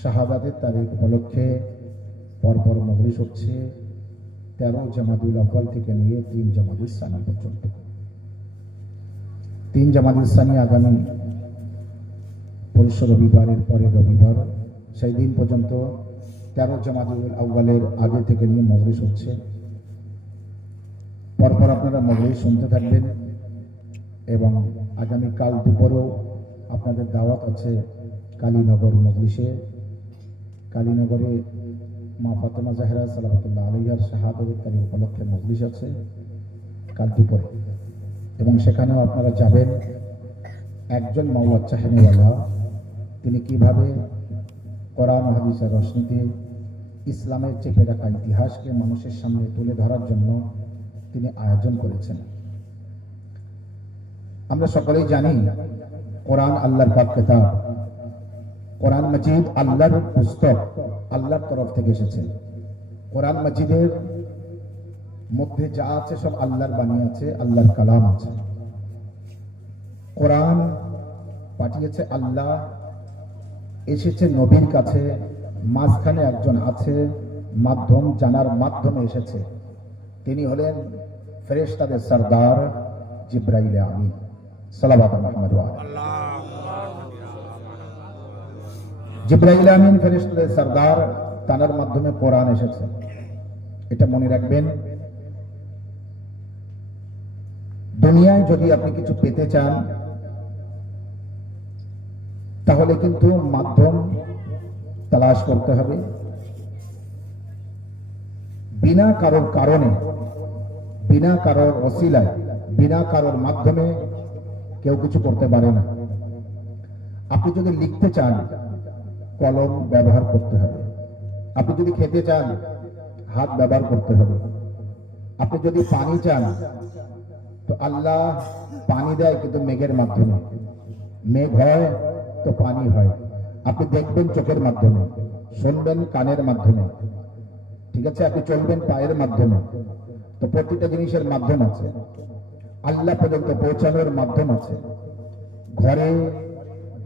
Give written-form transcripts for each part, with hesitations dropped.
শাহাদাতের তারিখ উপলক্ষে পরপর মজলিস হচ্ছে 13 জামাদুল আউয়াল থেকে নিয়ে 3 জামাদুল সানি পর্যন্ত। 3 জামাদুল সানি আগামী পরশু রবিবারের পরে রবিবার, সেই দিন পর্যন্ত 13 জামাদুল আউয়ালের আগে থেকে নিয়ে মজলিস হচ্ছে। পরপর আপনারা মজলিস শুনতে থাকবেন এবং আগামীকাল দুপুরেও আপনাদের দাওয়াত আছে কালীনগর মজলিসে। কালীনগরে মা ফাতেমা জাহরা সালাওয়াতুল্লাহ আলাইহার শাহাদাতের তারিখ উপলক্ষে মজলিস আছে কাল দুপুরে, এবং সেখানেও আপনারা যাবেন। একজন মাওলা চাহনেওয়ালা তিনি কিভাবে কোরআন হাদিসের রশনিতে ইসলামের চেপে রাখা ইতিহাসকে মানুষের সামনে তুলে ধরার জন্য তিনি আয়োজন করেছেন। আমরা সকলেই জানি কোরআন আল্লাহর পাক কিতাব, কোরআন মাজিদ আল্লাহর পুস্তক, আল্লাহর তরফ থেকে এসেছে। কোরআন মাজিদের মধ্যে যা আছে সব আল্লাহর বাণী আছে, আল্লাহর কালাম আছে। কোরআন পাঠিয়েছে আল্লাহ, এসেছে নবীর কাছে, মাঝখানে একজন আছে মাধ্যম, জানার মাধ্যমে এসেছে। তিনি হলেন ফেরেশতাদের সরদার জিবরাইল আমিন সাল্লাল্লাহু আলাইহি ওয়া সাল্লাম। জিবরাইল আমিন ফেরেশতাদের সরদার, তার মাধ্যমে কোরআন এসেছে। এটা মনে রাখবেন। দুনিয়ায় যদি আপনি কিছু পেতে চান তাহলে কিন্তু মাধ্যম তালাশ করতে হবে। বিনা কারোর কারণে, বিনা কারোর ওসিলায়, বিনা কারোর মাধ্যমে কেউ কিছু করতে পারে না। আপনি যদি লিখতে চান কলম ব্যবহার করতে হবে। আপনি যদি খেতে চান হাত ব্যবহার করতে হবে। আপনি যদি পানি চান তো আল্লাহ পানি দেয় কিন্তু মেঘের মাধ্যমে। মেঘ হয় তো পানি হয়। আপনি দেখবেন চোখের মাধ্যমে, শুনবেন কানের মাধ্যমে, ঠিক আছে? আপনি চলবেন পায়ের মাধ্যমে। তো প্রতিটা জিনিসের মাধ্যম আছে। আল্লাহ পর্যন্ত পৌঁছানোর মাধ্যম আছে। ঘরে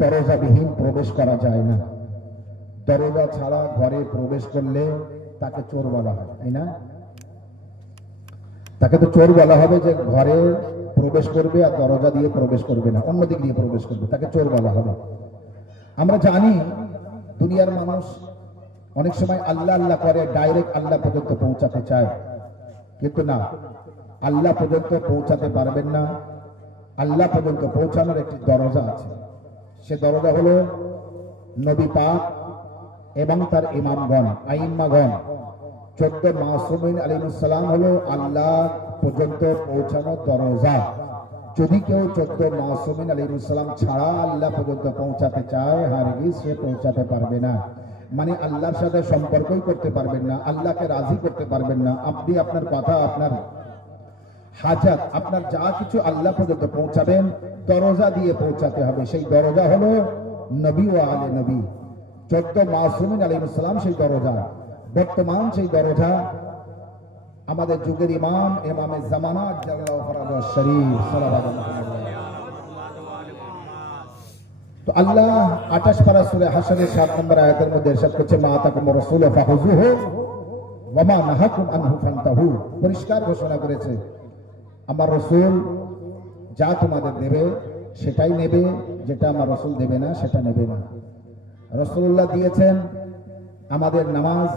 দরজাবিহীন প্রবেশ করা যায় না। দরজা ছাড়া ঘরে প্রবেশ করলে তাকে চোর বলা হয়, তাই না? তাকে তো চোর বলা হবে যে ঘরে প্রবেশ করবে আর দরজা দিয়ে প্রবেশ করবে না, অন্য দিক দিয়ে প্রবেশ করবে, তাকে চোর বলা হবে। আমরা জানি দুনিয়ার মানুষ অনেক সময় আল্লাহ আল্লাহ করে, ডাইরেক্ট আল্লাহ পর্যন্ত পৌঁছাতে চায়, কিন্তু না, আল্লাহ পর্যন্ত পৌঁছাতে পারবেন না। আল্লাহ পর্যন্ত পৌঁছানোর একটি দরজা আছে। সে দরজা হলো নবী পাক এবং তার ইমামগণ, আইম্মাগণ। 14 মাসুমিন আলাইহিস সালাম হলো আল্লাহ পর্যন্ত পৌঁছানোর দরজা। যদি কেউ 14 মাসুমিন আলাইহিস সালাম ছাড়া আল্লাহ পর্যন্ত পৌঁছাতে চায়, হারগিজ সে পৌঁছাতে পারবে না। মানে আল্লাহর সাথে সম্পর্কই করতে পারবেন না, আল্লাহকে রাজি করতে পারবেন না। আপনি আপনার কথা, আপনার হাজাত, আপনার যা কিছু আল্লাহ পর্যন্ত পৌঁছাবেন দরজা দিয়ে পৌঁছাতে হবে। সেই দরজা হলো নবী ও আলে নবী। 14 মাসুমিন আলাইহিস সালাম সেই দরজা। বর্তমান সেই দরজা আমাদের যুগের ইমাম, ইমামে জামানা জাল্লাহু ফরাদ শরীফ সাল্লাল্লাহু আলাইহি ওয়াসাল্লাম। তো আল্লাহ 28 পারা সূরা হাশরের 7 নম্বর আয়াতের মধ্যে ইরশাদ করছে, মা আতাকুম রাসূলু ফাহুযুহু ওয়া মা নাহাকুম আনহু ফান্তাহু। পরিষ্কার ঘোষণা করেছে, আমার রাসূল যা তোমাদের দেবে সেটাই নেবে, যেটা আমার রাসূল দেবে না সেটা নেবে না। রাসূলুল্লাহ দিয়েছেন আমাদের নামাজ,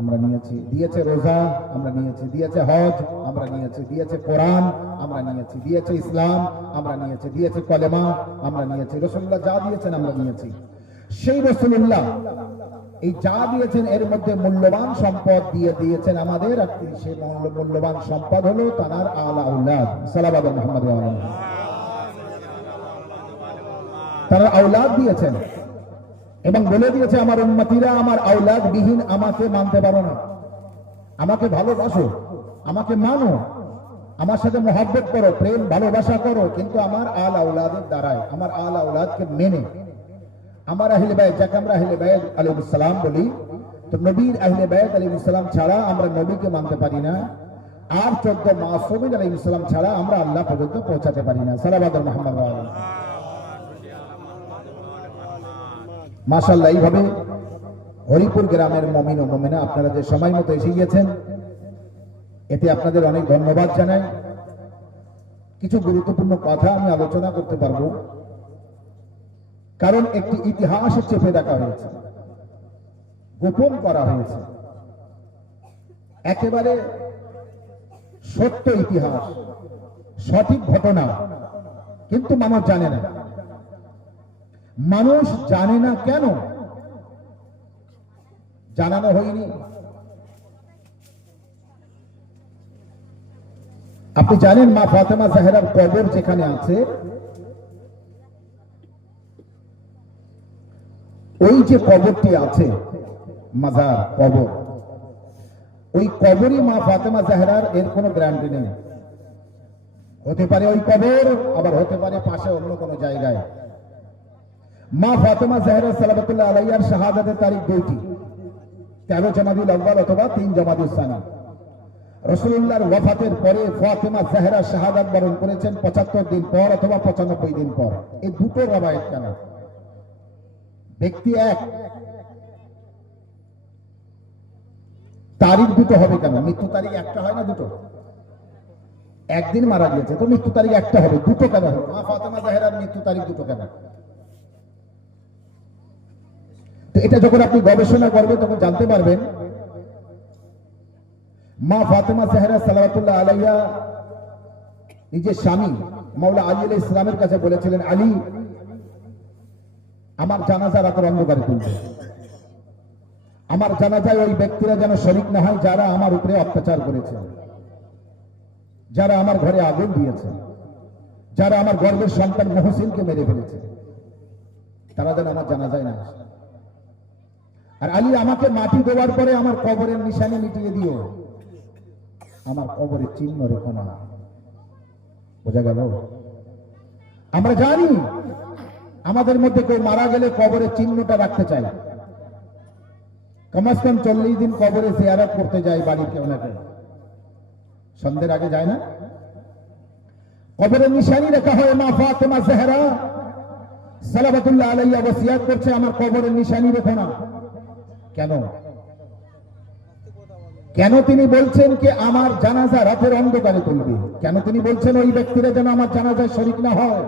আমরা নিয়েছি। দিয়েছে রোজা, আমরা নিয়েছি। দিয়েছে হজ, আমরা নিয়েছি। দিয়েছে কোরআন, আমরা নিয়েছি। দিয়েছে ইসলাম, আমরা নিয়েছি। দিয়েছে কলেমা, আমরা নিয়েছি। রাসূলুল্লাহ যা দিয়েছেন আমরা নিয়েছি। সেই রাসূলুল্লাহ এই যা দিয়েছেন এর মধ্যে মূল্যবান সম্পদ দিয়ে দিয়েছেন আমাদের। আর সেই মূল্যবান সম্পদ হলো তার আলা আওলাদ। সাল্লাল্লাহু মুহাম্মদ ওয়া আলিহি। তার আওলাদ দিয়েছেন এবং বলে দিয়েছে, আমার উম্মতিরা আমার আওলাদ বিহীন আমাকে মানতে পারো না। আমাকে ভালোবাসো, আমাকে মানো, আমার সাথে মহব্বত করো, প্রেম ভালোবাসা করো, কিন্তু আমার আল আওলাদের দ্বারায়, আমার আল আওলাদকে মেনে, আমার আহলে বাইত, যাকে আমরা আহলে বাইত আলাইহিস সালাম বলি, তো নবীর আহলে বাইত আলাইহিস সালাম ছাড়া আমরা নবীকে মানতে পারি না। আর 14 মাসুমিন আলাইহিস সালাম ছাড়া আমরা আল্লাহ পর্যন্ত পৌঁছাতে পারি না। সাল্লাল্লাহু মুহাম্মদ ওয়া আলিহি। মাশাআল্লাহ, এইভাবে হরিপুর গ্রামের মমিন ও মমিনা, আপনারা যে সময় মতো এসে গিয়েছেন, এতে আপনাদের অনেক ধন্যবাদ জানাই। কিছু গুরুত্বপূর্ণ কথা আমি আলোচনা করতে পারবো, কারণ একটি ইতিহাস চেপে রাখা হয়েছে, গোপন করা হয়েছে, একেবারে সত্য ইতিহাস, সঠিক ঘটনা, কিন্তু মানুষ জানে না। মানুষ জানে না কেন? জানানো হয়নি। আপনি জানেন মা ফাতেমা জাহরার কবর যেখানে আছে, ওই যে কবরটি আছে, মাজার কবর, ওই কবরই মা ফাতেমা জাহরার, এর কোনো গ্যারান্টি নেই। হতে পারে ওই কবর, আবার হতে পারে পাশে অন্য কোনো জায়গায়। মা ফাতেমা জাহরা সালাওয়াতুল্লাহ আলাইহার শাহাদাতের তারিখ দুইটি, 13 জামাদুল আউয়াল অথবা 3 জামাদুল সানি। রাসূলুল্লাহর ওয়াফাতের পরে ফাতেমা জাহরা শাহাদাত বরণ করেছেন 75 দিন পর অথবা 95 দিন পর। এই দুটো রবায়েত কেন? ব্যক্তি এক, তারিখ দুটো হবে কেন? মৃত্যু তারিখ একটা হয় না, দুটো? একদিন মারা গিয়েছে তো মৃত্যু তারিখ একটা হবে, দুটো কেন হবে? মা ফাতেমা জাহরার মৃত্যু তারিখ দুটো কেন? তো এটা যখন আপনি গবেষণা করবেন তখন জানতে পারবেন মা ফাতেমা জাহরা সালাওয়াতুল্লাহ আলাইহা নিজের স্বামী মাওলা আলী আলাইহিস সালামের কাছে বলেছিলেন, আলী, আমার জানাজা রাতের অন্ধকারে তুলবে, আমার জানাজায় ওই ব্যক্তিরা যেন শরীক না হয় যারা আমার উপরে অত্যাচার করেছে, যারা আমার ঘরে আগুন দিয়েছে, যারা আমার গর্ভের সন্তান মহসিনকে মেরে ফেলেছে, তারা যেন আমার জানাজায় না আসে। আর আলী, আমাকে মাটি দেওয়ার পরে আমার কবরের নিশানি মিটিয়ে দিও, আমার কবরের চিহ্ন রেখো না। বোঝা গেল? আমরা জানি আমাদের মধ্যে কেউ মারা গেলে কবরের চিহ্নটা রাখতে চাই, কমস কম 40 দিন কবরে জিয়ারত করতে যায় বাড়ির কেউ না কেউ, সন্ধ্যের আগে যায় না? কবরের নিশানি রাখা হয়। মা ফাতেমা জাহরা সালাওয়াতুল্লাহ আলাইহা ওসিয়ত করছে, আমার কবরের নিশানি রেখো না। কেন? কেন তিনি বলছেন কি আমার জানাজা রাতের অন্ধকারে তুলবে? কেন তিনি বলছেন ওই ব্যক্তিরা যেন আমার জানাজায় শরীক না হয়?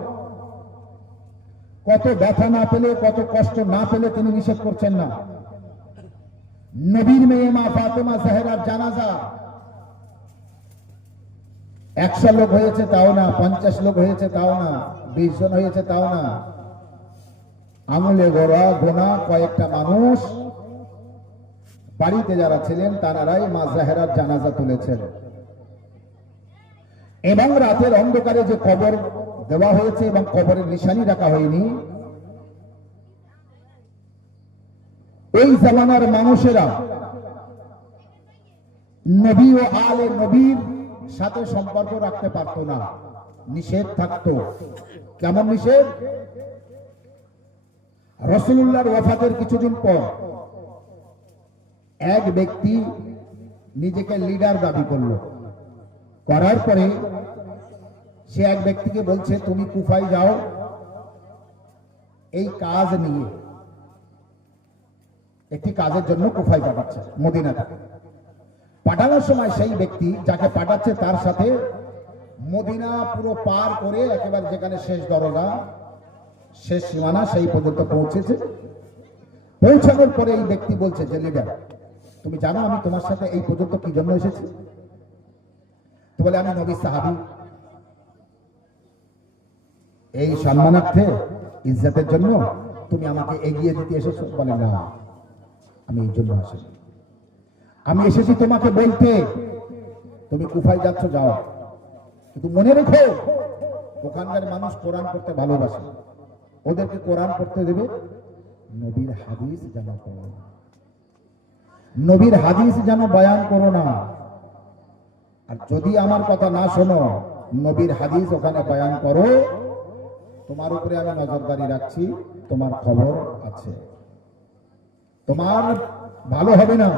কত ব্যথা না পেলে, কত কষ্ট না পেলে তিনি নিষেধ করছেন না? নবীর মেয়ে মা ফাতেমা জাহরার জানাজা 100 লোক হয়েছে তাও না, 50 লোক হয়েছে তাও না, 20 জন হয়েছে তাও না, আঙুলে গোনা কয়েকটা মানুষ বাড়িতে যারা ছিলেন তারাই মা জাহরার জানাজা তুলেছেন। এবং রাতের অন্ধকারে যে কবর দেওয়া হয়েছে এবং কবরের নিশানি রাখা হয়নি, এই জামানার মানুষেরা নবী ও আলে নবীর সাথে সম্পর্ক রাখতে পারত না, নিষেধ থাকতো। কেমন নিষেধ? রাসূলুল্লাহর ওয়াফাতের কিছুদিন পর এক ব্যক্তি নিজেকে লিডার দাবি করলো, করার পরে সে এক ব্যক্তিকে বলছে, তুমি কুফায় যাও এই কাজ নিয়ে। একটি কাজের জন্য কুফায় পাঠাচ্ছে মদিনা থেকে। পাঠানোর সময় সেই ব্যক্তি যাকে পাঠাচ্ছে তার সাথে মদিনা পুরো পার করে একেবারে যেখানে শেষ দরজা, শেষ সীমানা, সেই পর্যন্ত পৌঁছেছে। পৌঁছানোর পরে এই ব্যক্তি বলছে যে, লিডার, তুমি জানো আমি তোমার সাথে এই পর্যন্ত কি জন্য এসেছি? তো বলে, আমি নবী সাহাবী, এই সম্মানার্থে, ইজ্জতের জন্য তুমি আমাকে এগিয়ে দিতে এসেছো? বলে, না, আমি এই জন্য আসিনি, আমি এসেছি তোমাকে বলতে, তুমি কুফায় যাচ্ছ যাও, কিন্তু মনে রেখো ওখানকার মানুষ কোরআন পড়তে ভালোবাসে, ওদেরকে কোরআন পড়তে দেবে, নবীর হাদিস যেন করো না, নবীর হাদিস যেন বয়ান করো না। আর যদি আমার কথা না শোনো, নবীর হাদিস ওখানে বয়ান করো, তোমার উপরে আমি নজরদারি রাখছি, তোমার খবর আছে, তোমার ভালো হবে না,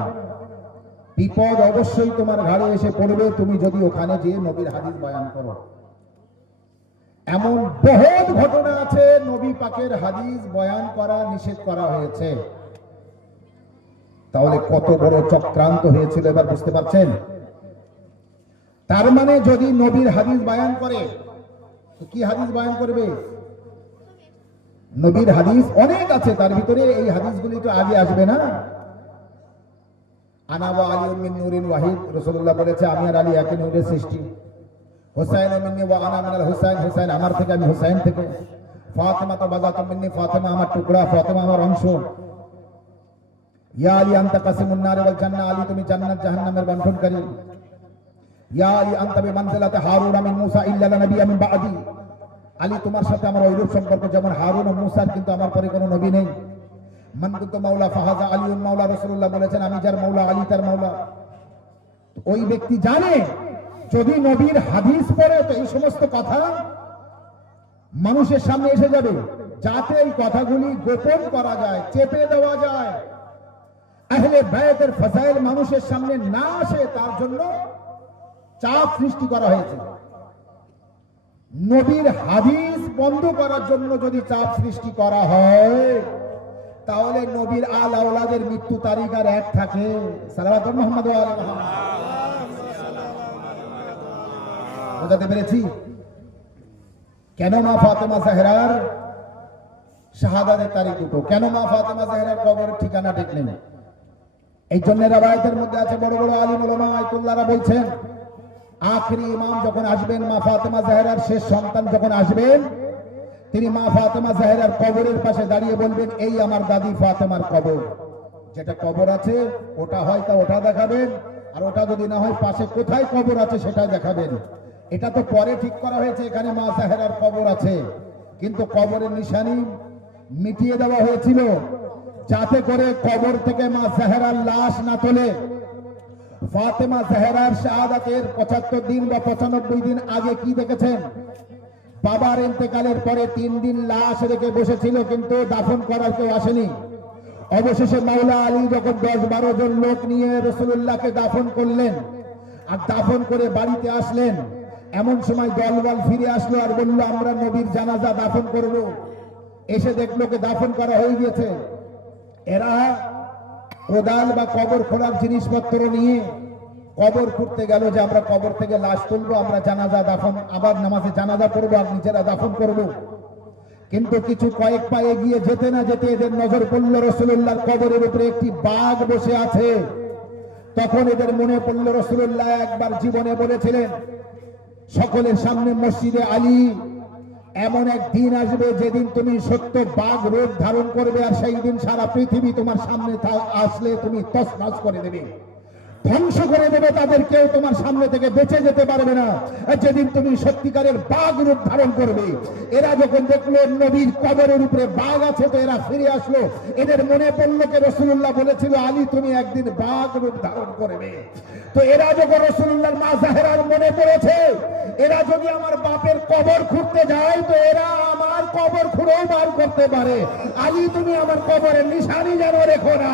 বিপদ অবশ্যই তোমার ঘাড়ে এসে পড়বে তুমি যদি ওখানে গিয়ে নবীর হাদিস বয়ান করো। এমন বহুত ঘটনা আছে নবী পাকের হাদিস বয়ান করা নিষেধ করা হয়েছে। তাহলে কত বড় চক্রান্ত হয়েছিল এবার বুঝতে পারছেন? তার মানে যদি নবীর হাদিস বয়ান করে তো কি হাদিস বয়ান করবে? নবীর হাদিস অনেক আছে, তার ভিতরে এই হাদিসগুলি তো আগে আসবে না। আনা ওয়া আলী মিন নূরিন ওয়াহিদ, রাসূলুল্লাহ বলেছে আমি আর আলী একই নূরের সৃষ্টি। হুসাইন মিন্নি ওয়া আনা মিনাল হুসাইন, হুসাইন আমার থেকে আমি হুসাইন থেকে। ফাতিমা তো বাযাতুম মিন্নি, ফাতিমা আমার টুকরা, ফাতিমা আমার অংশ। ইয়া আলী আনতা কাসিমুন নার ওয়াল জান্নাহ, আলী তুমি জান্নাত জাহান্নামের বণ্টনকারী। ইয়া আলী আনতা বিমানজিলাতি হারুন মিন মুসা ইল্লা নাবিয়্যা মিন বা'দি, আলী তোমার সাথে আমার ওইরূপ সম্পর্ক যেমন হারুন ও মুসার, কিন্তু আমার পরে কোনো নবী নেই। মান কুনতু মাওলা ফাহাজা আলীউন মাওলা, রাসূলুল্লাহ বলেছেন আমি যার মাওলা আলী তার মাওলা। ওই ব্যক্তি জানে যদি নবীর হাদিস পড়ে তো এই সমস্ত কথা মানুষের সামনে এসে যাবে, যাতে এই কথাগুলি গোপন করা যায়, চেপে দেওয়া যায়, আহলে বায়তের ফাজাইল মানুষের সামনে না আসে, তার জন্য চাপ সৃষ্টি করা হয়েছে। নবীর হাদিস বন্ধ করার জন্য যদি চাপ সৃষ্টি করা হয় তাহলে নবীর আল আওলাদের মৃত্যু তারিখ আর এক থাকে। সালাওয়াত মুহাম্মদ ওয়া আলি মুহাম্মদ। বুঝাতে পেরেছি? কেন মা ফাতেমা জাহরার শাহাদাতের তারিখ দুটো, কেন মা ফাতেমা জাহরার কবরের ঠিকানা ঠিক নেই? এই জন্য রাবায়াতের মধ্যে আছে, বড় বড় আলিম উলামা আয়াতুল্লাহরা বলছেন আখেরি ইমাম যখন আসবেন, মা ফাতেমা জাহরার শেষ সন্তান যখন আসবেন, তিনি মা ফাতেমা জাহরার কবরের পাশে দাঁড়িয়ে বলবেন এই আমার দাদি ফাতেমার কবর। যেটা কবর আছে ওটা হয় তা ওটা দেখাবেন, আর ওটা যদি না হয় পাশে কোথায় কবর আছে সেটাই দেখাবেন। এটা তো পরে ঠিক করা হয়েছে এখানে মা জাহরার কবর আছে, কিন্তু কবরের নিশানি মিটিয়ে দেওয়া হয়েছিল যাতে করে কবর থেকে মা জাহরার লাশ না তোলে। ফাতেমা জাহরার শাহাদাতের 75 দিন বা 95 দিন আগে কি দেখেছেন? বাবার ইন্তেকালের পরে 3 দিন লাশ রেখে বসেছিল, কিন্তু দাফন করার কেউ আসেনি। অবশেষে মাওলা আলী যখন 10-12 জন লোক নিয়ে রাসূলুল্লাহকে দাফন করলেন আর দাফন করে বাড়িতে আসলেন, এমন সময় দলবল ফিরে আসলো আর বলল আমরা নবীর জানাজা দাফন করব। এসে দেখলো কে দাফন করা হয়ে গেছে। এরা কোদাল বা কবর খোঁড়ার জিনিসপত্র নিয়ে কবর খুঁড়তে গেল যে আমরা কবর থেকে লাশ তুলবো, আমরা জানাজা দাফন, আবার নামাজে জানাজা পড়বো আর নিজেরা দাফন করব। কিন্তু কিছু কয়েক পা এগিয়ে যেতে না যেতে এদের নজর পড়ল রাসূলুল্লাহর কবরের উপরে একটি বাঘ বসে আছে। তখন এদের মনে পড়ল রাসূলুল্লাহ একবার জীবনে বলেছিলেন সকলের সামনে মসজিদে আলী এমন এক দিন আসবে যেদিন তুমি সত্য বাঘ রূপ ধারণ করবে, আর সেই দিন সারা পৃথিবী তোমার সামনে আসলে তুমি তছনছ করে দেবে, ধ্বংস করে দেবে, তাদের কেউ তোমার সামনে থেকে বেঁচে যেতে পারবে না যেদিন তুমি সত্যিকারের বাঘ রূপ ধারণ করবে। এরা যখন দেখলো নবীর কবরের উপরে বাঘ আছে তো এরা ফিরে আসলো। এদের মনে পড়লো যে রাসূলুল্লাহ বলেছিল আলী তুমি একদিন বাঘ রূপ ধারণ করবে। তো এরা যখন রাসূলুল্লাহর মা জাহরার মনে পড়েছে, এরা যদি আমার বাপের কবর খুঁড়তে যায় তো এরা আমার কবর খুঁড়েও বার করতে পারে। আলী তুমি আমার কবরের নিশানি যেন রেখো না।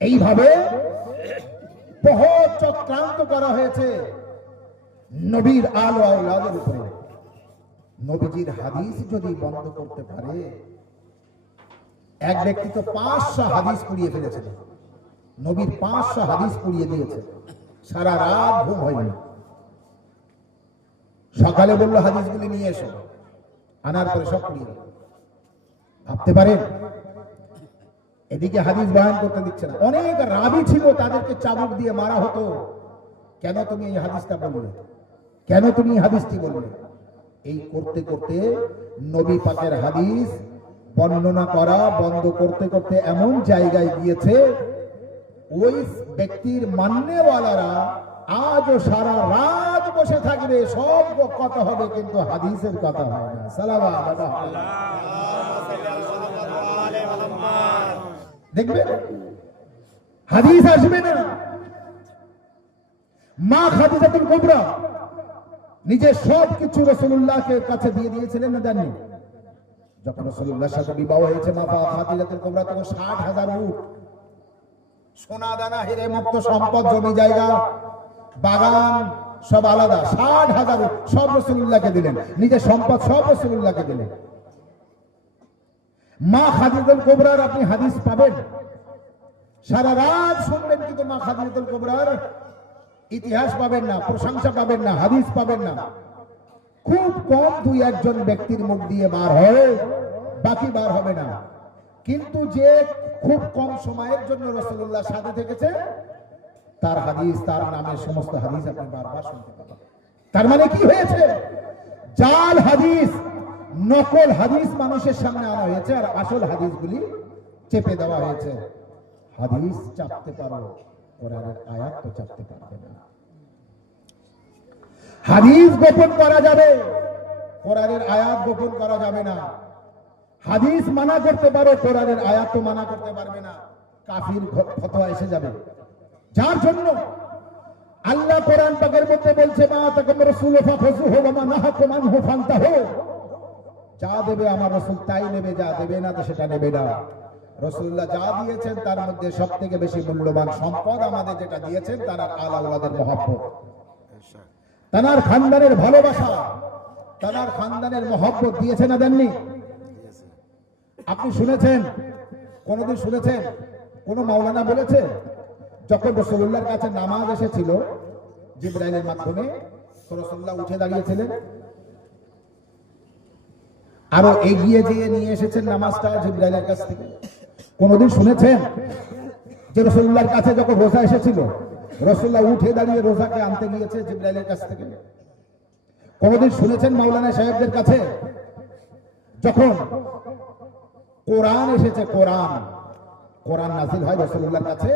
এইভাবে বহুত চক্রান্ত করা হয়েছে নবীর আলো আওলাদের উপরে। নবীজির হাদিস যদি বন্ধ করতে পারে, এক ব্যক্তি তো 500 হাদিস পুড়িয়ে ফেলেছিল, নবীর 500 হাদিস পুড়িয়ে দিয়েছে, সারা রাত ঘুম হয়নি। সকালে বললো হাদিসগুলি নিয়ে এসো, আনার পরে সব পুড়িয়ে দিল। ভাবতে পারেন এদিকে হাদিস বয়ান করতে দিচ্ছে না। অনেক রাবি ছিল, তাদেরকে চাবুক দিয়ে মারা হতো। কেন তুমি এই হাদিসটা বললে, কেন তুমি এই হাদিসটি বললে? এই করতে করতে নবী পাকের হাদিস বর্ণনা করা বন্ধ করতে করতে এমন জায়গায় গিয়েছে ওই ব্যক্তির মান্যওয়ালারা আজও সারা রাত বসে থাকবে, সব কথা হবে কিন্তু হাদিসের কথা হয় না। সালাওয়াত দেখবে হাদিস আসবে না। মা খাদিজাতুল কুবরা নিজে সবকিছু রাসূলুল্লাহকে কাছে দিয়ে দিয়েছিলেন না জানেন? যখন রাসূলুল্লাহর সাথে বিবাহ হয়েছে মা খাদিজাতুল কুবরা তখন 60,000 উট, সোনা দানা হিরে মুক্ত সম্পদ, জমি জায়গা বাগান সব আলাদা, 60,000 সব রাসূলুল্লাহকে দিলেন, নিজের সম্পদ সব রাসূলুল্লাহকে দিলেন। মা খাদিজাতুল কুবরার আপনি হাদিস পাবেন, সারা রাত শুনবেন, কিন্তু মা খাদিজাতুল কুবরার ইতিহাস পাবেন না, প্রশংসা পাবেন না, হাদিস পাবেন না। খুব কম দুই একজন ব্যক্তির মুখ দিয়ে বার হয়, বাকি বার হবে না। কিন্তু যে খুব কম সময়ের জন্য রাসূলুল্লাহ সাথে থেকেছে, তার হাদিস, তার নামের সমস্ত হাদিস আপনি বারবার শুনতে পাবেন। তার মানে কি হয়েছে? জাল হাদিস, নকল হাদিস মানুষের সামনে আনা হয়েছে, আর আসল হাদিসগুলি চেপে দেওয়া হয়েছে। হাদিস চাপতে পারো, কোরআনের আয়াত তো চাপতে পারবে না। হাদিস গোপন করা যাবে, কোরআনের আয়াত গোপন করা যাবে না। হাদিস মানা করতে পারো, কোরআনের আয়াত তো মানা করতে পারবে না, কাফির ফতোয়া এসে যাবে। যার জন্য আল্লাহ কোরআন পাকের মধ্যে বলছে, মা তাকাম রাসূল ফাখুযুহু ওয়া মা নাহাকুম আনহু ফান্তাহু। যা দেবে আমার রাসূল তাই নেবে, যা দেবে না তো সেটা নেবে না। রাসূলুল্লাহ যা দিয়েছেন তার মধ্যে সবথেকে বেশি মূল্যবান সম্পদ আমাদের যেটা দিয়েছেন, তার আল আওলাদের মহব্বত, তার খানদানের ভালোবাসা, তার খানদানের মহব্বত দিয়েছে না দেননি? আপনি শুনেছেন, কোনদিন শুনেছেন কোন মাওলানা বলেছে যখন রাসূলুল্লাহর কাছে নামাজ এসেছিল জিবরাইলের মাধ্যমে, তো রাসূলুল্লাহ উঠে দাঁড়িয়েছিলেন, আরো এগিয়ে দিয়ে নিয়ে এসেছেন নামাজটা জিবরাইলের কাছ থেকে? কোনদিন শুনেছেন যে রাসূলুল্লাহর কাছে যখন রোজা এসেছিল, রাসূলুল্লাহ উঠে দাঁড়িয়ে রোজাকে আনতে গিয়েছে জিবরাইলের কাছ থেকে? কোনদিন শুনেছেন মাওলানা সাহেবদের কাছে যখন কোরআন এসেছে, কোরআন নাযিল হয় রাসূলুল্লাহর কাছে,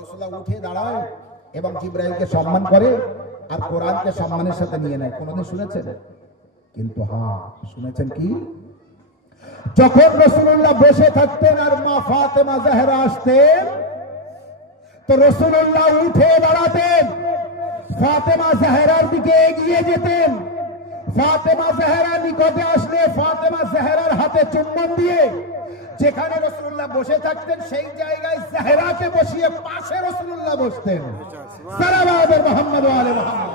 রাসূলুল্লাহ উঠে দাঁড়ায় এবং জিবরাইলকে সম্মান করে আর কোরআনকে সম্মানের সাথে নিয়ে নেয়? কোনদিন শুনেছেন? কিন্তু হ্যাঁ, শুনেছেন কি? যখন রাসূলুল্লাহ বসে থাকতেন আর মা ফাতেমা জাহরা আসতেন, তো রাসূলুল্লাহ উঠে দাঁড়াতেন, ফাতেমা জাহরার দিকে এগিয়ে যেতেন, ফাতেমা জাহরা নিকটে আসলে ফাতেমা জাহরার হাতে চুম্বন দিয়ে যেখানে রাসূলুল্লাহ বসে থাকতেন সেই জায়গায় জাহরাকে বসিয়ে পাশে রাসূলুল্লাহ বসতেন। সাল্লাল্লাহু আলাইহি মুহাম্মদ ওয়া আলি মুহাম্মদ।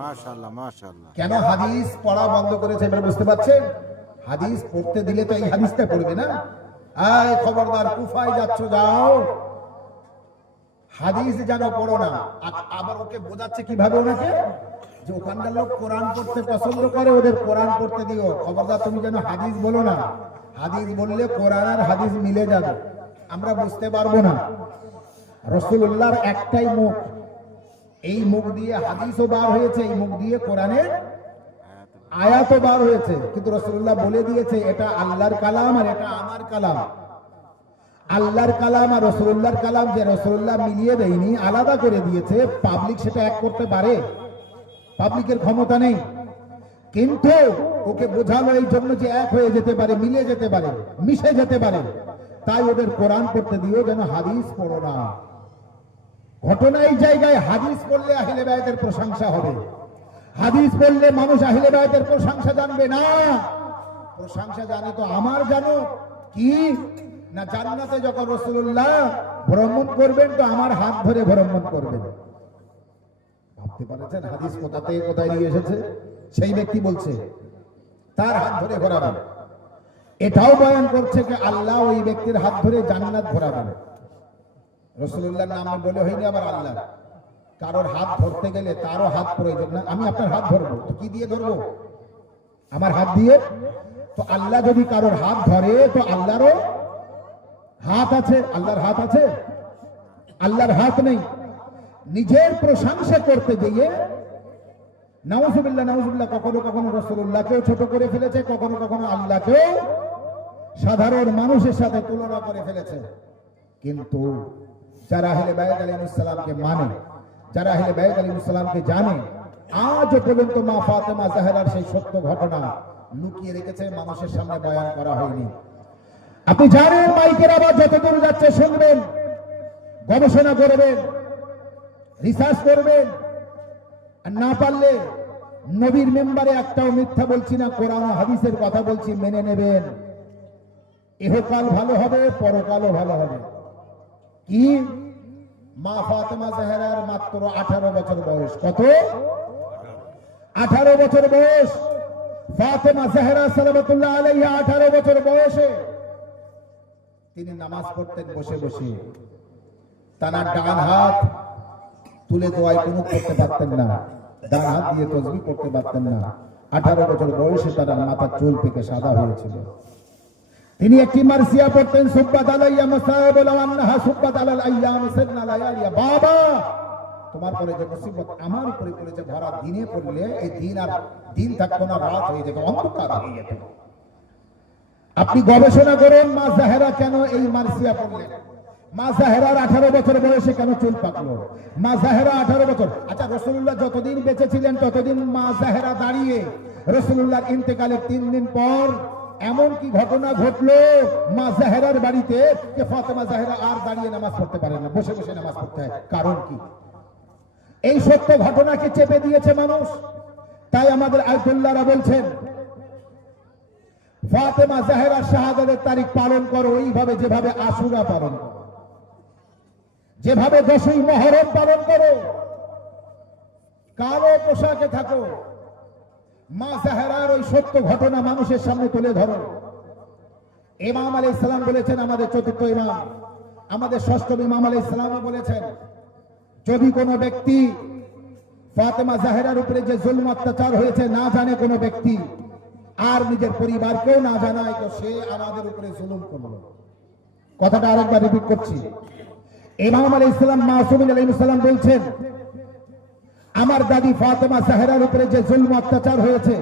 মাশাআল্লাহ মাশাআল্লাহ। কেন হাদিস পড়া বন্ধ করেছে এবার বুঝতে পারছেন? হাদিস পড়তে দিলে তো এই হাদিসটা পড়বে না। আয় খবরদার, কুফায় যাচ্ছ যাও, হাদিস যেন পড়ো না। আবার ওকে বোঝাচ্ছে কিভাবে, ওনাকে যে ওখানকার লোক কোরআন পড়তে পছন্দ করে, ওদের কোরআন পড়তে দিও, খবরদার তুমি যেন হাদিস বলো না। হাদিস বললে কোরআন আর হাদিস মিলে যাবে, আমরা বুঝতে পারবো না। রাসূলুল্লাহর একটাই মুখ, এই মুখ দিয়ে হাদিসও বার হয়েছে, এই মুখ দিয়ে কোরআনের আয়াতও বার হয়েছে, কিন্তু রাসূলুল্লাহ বলে দিয়েছে এটা আল্লাহর কালাম আর এটা আমার কালাম। আল্লাহর কালাম আর রাসূলুল্লাহর কালাম যে রাসূলুল্লাহ মিলিয়ে দেয়নি, আলাদা করে দিয়েছে। পাবলিক সেটা এক করতে পারে? পাবলিকের ক্ষমতা নেই, কিন্তু ওকে বোঝানো এই জন্য যে এক হয়ে যেতে পারে, মিলে যেতে পারে, মিশে যেতে পারে, তাই ওদের কোরআন পড়তে দিও, যেন হাদিস পড়ো না। ঘটনা এই জায়গায়, হাদিস পড়লে আহলে বায়তের প্রশংসা হবে, হাদিস পড়লে মানুষ আহলে বায়তের প্রশংসা জানবে না। প্রশংসা জানে তো আমার, জানো কি না, জান্নাতে যখন রাসূলুল্লাহ ভ্রমণ করবেন তো আমার হাত ধরে ভ্রমণ করবেন। ভাবতে পারছেন হাদিস কোথা থেকে কোথায় নিয়ে এসেছে? সেই ব্যক্তি বলছে তার হাত ধরে ঘোরাবেন। এটাও বয়ান করছে যে আল্লাহ ওই ব্যক্তির হাত ধরে জান্নাত ঘোরাবেন। রাসূলুল্লাহর নাম বলে হয়নি আবার আল্লাহ। কারোর হাত ধরতে গেলে তারও হাত প্রয়োজন না। আমি আপনার হাত ধরবো তো কি দিয়ে ধরবো? আমার হাত দিয়ে। তো আল্লাহ যদি কারোর হাত ধরে তো আল্লাহরও হাত আছে। আল্লাহর হাত আছে? আল্লাহর হাত নেই। নিজের প্রশংসা করতে গিয়ে নাউজুবিল্লাহ নাউজুবিল্লাহ কখনো কখনো রাসূলুল্লাহকেও ছোট করে ফেলেছে, কখনো কখনো আল্লাহকেও সাধারণ মানুষের সাথে তুলনা করে ফেলেছে। কিন্তু যারা আহলে বায়ত আলাইহিস সালামকে মানে, যারা আহলে বায়ত আলাইহিস সালামকে জানে, আজ পর্যন্ত মা ফাতেমা জাহরার সেই সত্য ঘটনা লুকিয়ে রেখেছে, মানুষের সামনে বয়ান করা হয়নি। আপনি জানেন মাইকের আওয়াজ যতদূর যাচ্ছে শুনবেন, গবেষণা করবেন, রিসার্চ করবেন, আর না পারলে নবীর মেম্বারে একটাও মিথ্যা বলছি না, কোরআন ও হাদিসের কথা বলছি, মেনে নেবেন। ইহকাল ভালো হবে, পরকালও ভালো হবে। কি মা ফাতেমা জাহরার মাত্র 18 বছর বয়স। কত? 18 বছর বয়স। ফাতেমা জাহরা সালাওয়াতুল্লাহ আলাইহা 18 বছর বয়সে তিনি নামাজ পড়তেন বসে বসে। তার ডান হাত তুলে দোয়ায় কুনুত করতে পারতেন না, ডান হাত দিয়ে তাসবিহ করতে পারতেন না। 18 বছর বয়সে তার মাথার চুল পেকে সাদা হয়েছিল। তিনি একটি মারসিয়া পড়তেন, সুব্বাত আলাইয়া মাসাইব ওয়া আন্নাহা সুব্বাত আলাল আইয়াম সিরনা লায়ালিয়া। বাবা, তোমার পরে যে মুসিবত আমার উপরে পড়েছে, ভরা দিনে পড়লে এই দিন আর দিন থাকতো না, রাত হয়ে যেত, অন্ধকার হয়ে যেত। আপনি গবেষণা করুন মা জাহেরা কেন এই মারসিয়া পড়লেন, মা জাহেরার 18 বছর বয়সে কেন চুল পাকলো, মা জাহেরা 18 বছর। আচ্ছা, রাসূলুল্লাহ যতদিন বেঁচে ছিলেন ততদিন মা জাহেরা দাঁড়িয়ে, রাসূলুল্লাহর ইন্তেকালের 3 দিন পর এমন কি ঘটনা ঘটলো মা জাহেরার বাড়িতে যে ফাতেমা জাহেরা আর দাঁড়িয়ে নামাজ পড়তে পারে না, বসে বসে নামাজ পড়তে হয়? কারণ কি? এই সত্য ঘটনাকে চেপে দিয়েছে মানুষ। তাই আমাদের আয়াতুল্লাহরা বলছেন ফাতেমা জাহেরার শাহাদাতের তারিখ পালন করো ওইভাবে যেভাবে আশুরা পালন করো, যেভাবে 10ই মুহররম পালন করো, কালো পোশাকে থাকো। মা জাহেরার ওই সত্য ঘটনা মানুষের সামনে তুলে ধরো। ইমাম আলাইহিস সালাম বলেছেন, আমাদের চতুর্থ ইমাম, আমাদের ষষ্ঠ ইমাম আলাইহিস সালাম বলেছেন, যদি কোনো ব্যক্তি ফাতেমা জাহেরার উপরে যে জুলম অত্যাচার হয়েছে না জানে কোনো ব্যক্তি, আর নিজের পরিবারকেও না জানায়, তো সে আমাদের উপরে জুলুম করলো। কথাটা আরেকবার রিপিট করছি। ইমাম আলাইহিস সালাম মাসুম আলাইহিস সালাম বলছেন, আমার দাদি ফাতেমা জাহেরার উপরে যে জুলম অত্যাচার হয়েছে,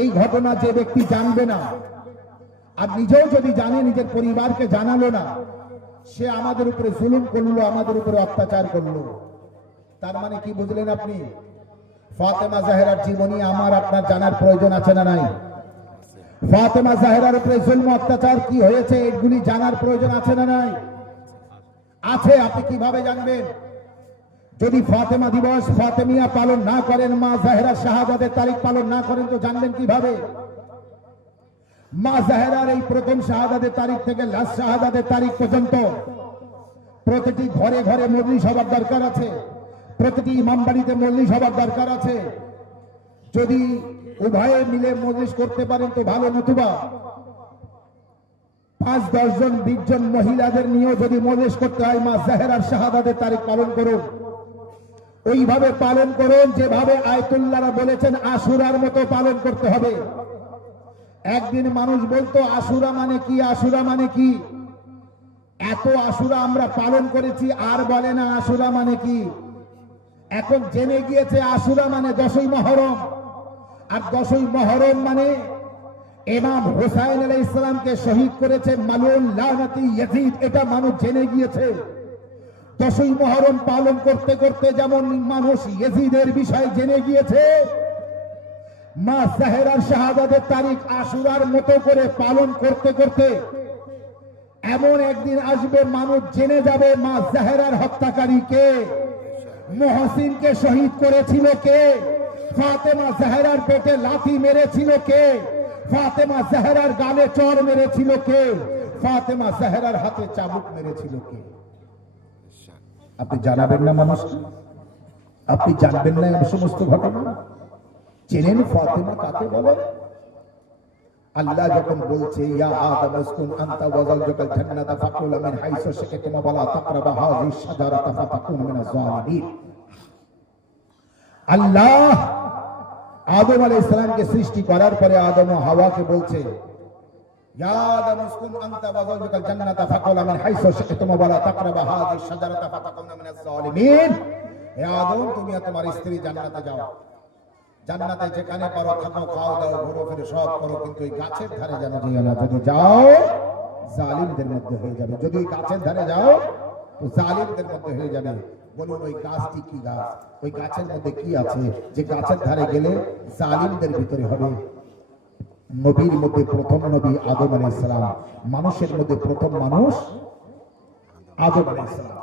এই ঘটনা যে ব্যক্তি জানবে না আর নিজেও যদি জানে নিজের পরিবারকে জানালো না, সে আমাদের উপরে জুলুম করলো, আমাদের উপরে অত্যাচার করলো। তার মানে কি বুঝলেন আপনি? ফাতেমা জাহেরার জীবনী আমার আপনার জানার প্রয়োজন আছে না নাই? ফাতেমা জাহেরার উপরে জুলম অত্যাচার কি হয়েছে এগুলি জানার প্রয়োজন আছে না নাই? আছে। আপনি কিভাবে জানবেন? যদি ফাতেমা দিবস ফাতেমিয়া পালন না করেন, মা জাহেরার শাহাদাতের তারিখ পালন না করেন, তো জানবেন কিভাবে? মা জাহেরার এই প্রথম শাহাদাতের তারিখ থেকে লাস্ট শাহাদাতের তারিখ পর্যন্ত প্রতিটি ঘরে ঘরে মজলিস হবার দরকার আছে, প্রতিটি ইমাম বাড়িতে মজলিস হবার দরকার আছে। যদি উভয়ে মিলে মজলিস করতে পারেন তো ভালো, নতুবা 5-10 জন 20 জন মহিলাদের নিয়েও যদি মজলিস করতে হয়, মা জাহেরার শাহাদাতের তারিখ পালন করুন। ওইভাবে পালন করুন যেভাবে আয়াতুল্লাহরা বলেছেন আশুরার মতো পালন করতে হবে। একদিন মানুষ বলতো আশুরা মানে কি, আশুরা মানে কি? এত আশুরা আমরা পালন করেছি, আর বলে না আশুরা মানে কি। এখন জেনে গিয়েছে আশুরা মানে 10ই মুহররম, আর 10ই মুহররম মানে ইমাম হুসাইন আলাইহিস সালামকে শহীদ করেছে মালউন লানাতি ইয়াজিদ। এটা মানুষ জেনে গিয়েছে। 10ই মুহররম পালন করতে করতে যেমন মানুষ ইয়াজিদের বিষয় জেনে গিয়েছে, মা জাহেরার শাহাদাতের তারিখ আশুরার মতো করে পালন করতে করতে এমন একদিন আসবে মানুষ জেনে যাবে মা জাহেরার হত্যাকারী কে, মুহসিনকে শহীদ করেছিল কে, ফাতেমা জাহেরার পেটে লাথি মেরেছিল কে, ফাতেমা জাহেরার গালে চড় মেরেছিল কে, ফাতেমা জাহেরার হাতে চাবুক মেরেছিল কে। আপনি জানাবেন না মানুষকে? আপনি জানবেন না এই সমস্ত ঘটনা? চেনেন ফাতেমা কাকে বলে? আল্লাহ যখন বলছে ইয়া আদম উসকুন আনতা ওয়া যাওজুকাল জান্নাতা ফাকুলা মিন হাইসু শি'তুমা ওয়া লা তাকরাবা হাযিহি শাজারাতা ফাতাকুনা মিনাজ জালিমিন। আল্লাহ আদম আলাইহিস সালামকে সৃষ্টি করার পরে আদম ও হাওয়াকে বলছে ইয়া আদম উসকুন আনতা ওয়া যাওজুকাল জান্নাতা ফাকুলা মিন হাইসু শি'তুমা ওয়া লা তাকরাবা হাযিহি শাজারাতা ফাতাকুনা মিনাজ জালিমিন। হে আদম, তুমি আর তোমার স্ত্রী জান্নাতে যাও, জান্নাতে যেখানে পারো থাকো, খাও দাও, ঘুরো ফিরে সব করো, কিন্তু এই গাছের ধারে যেন যেও না। যদি যাও জালিমদের মধ্যে হয়ে যাবে। যদি গাছের ধারে যাও তো জালিমদের মধ্যে হয়ে যাবে। বলুন ওই গাছটি কি গাছ? ওই গাছের মধ্যে কি আছে যে গাছের ধারে গেলে জালিমদের ভিতরে হবে? নবীর মধ্যে প্রথম নবী আদম আলাইহিস সালাম, মানুষের মধ্যে প্রথম মানুষ আদম আলাইহিস সালাম।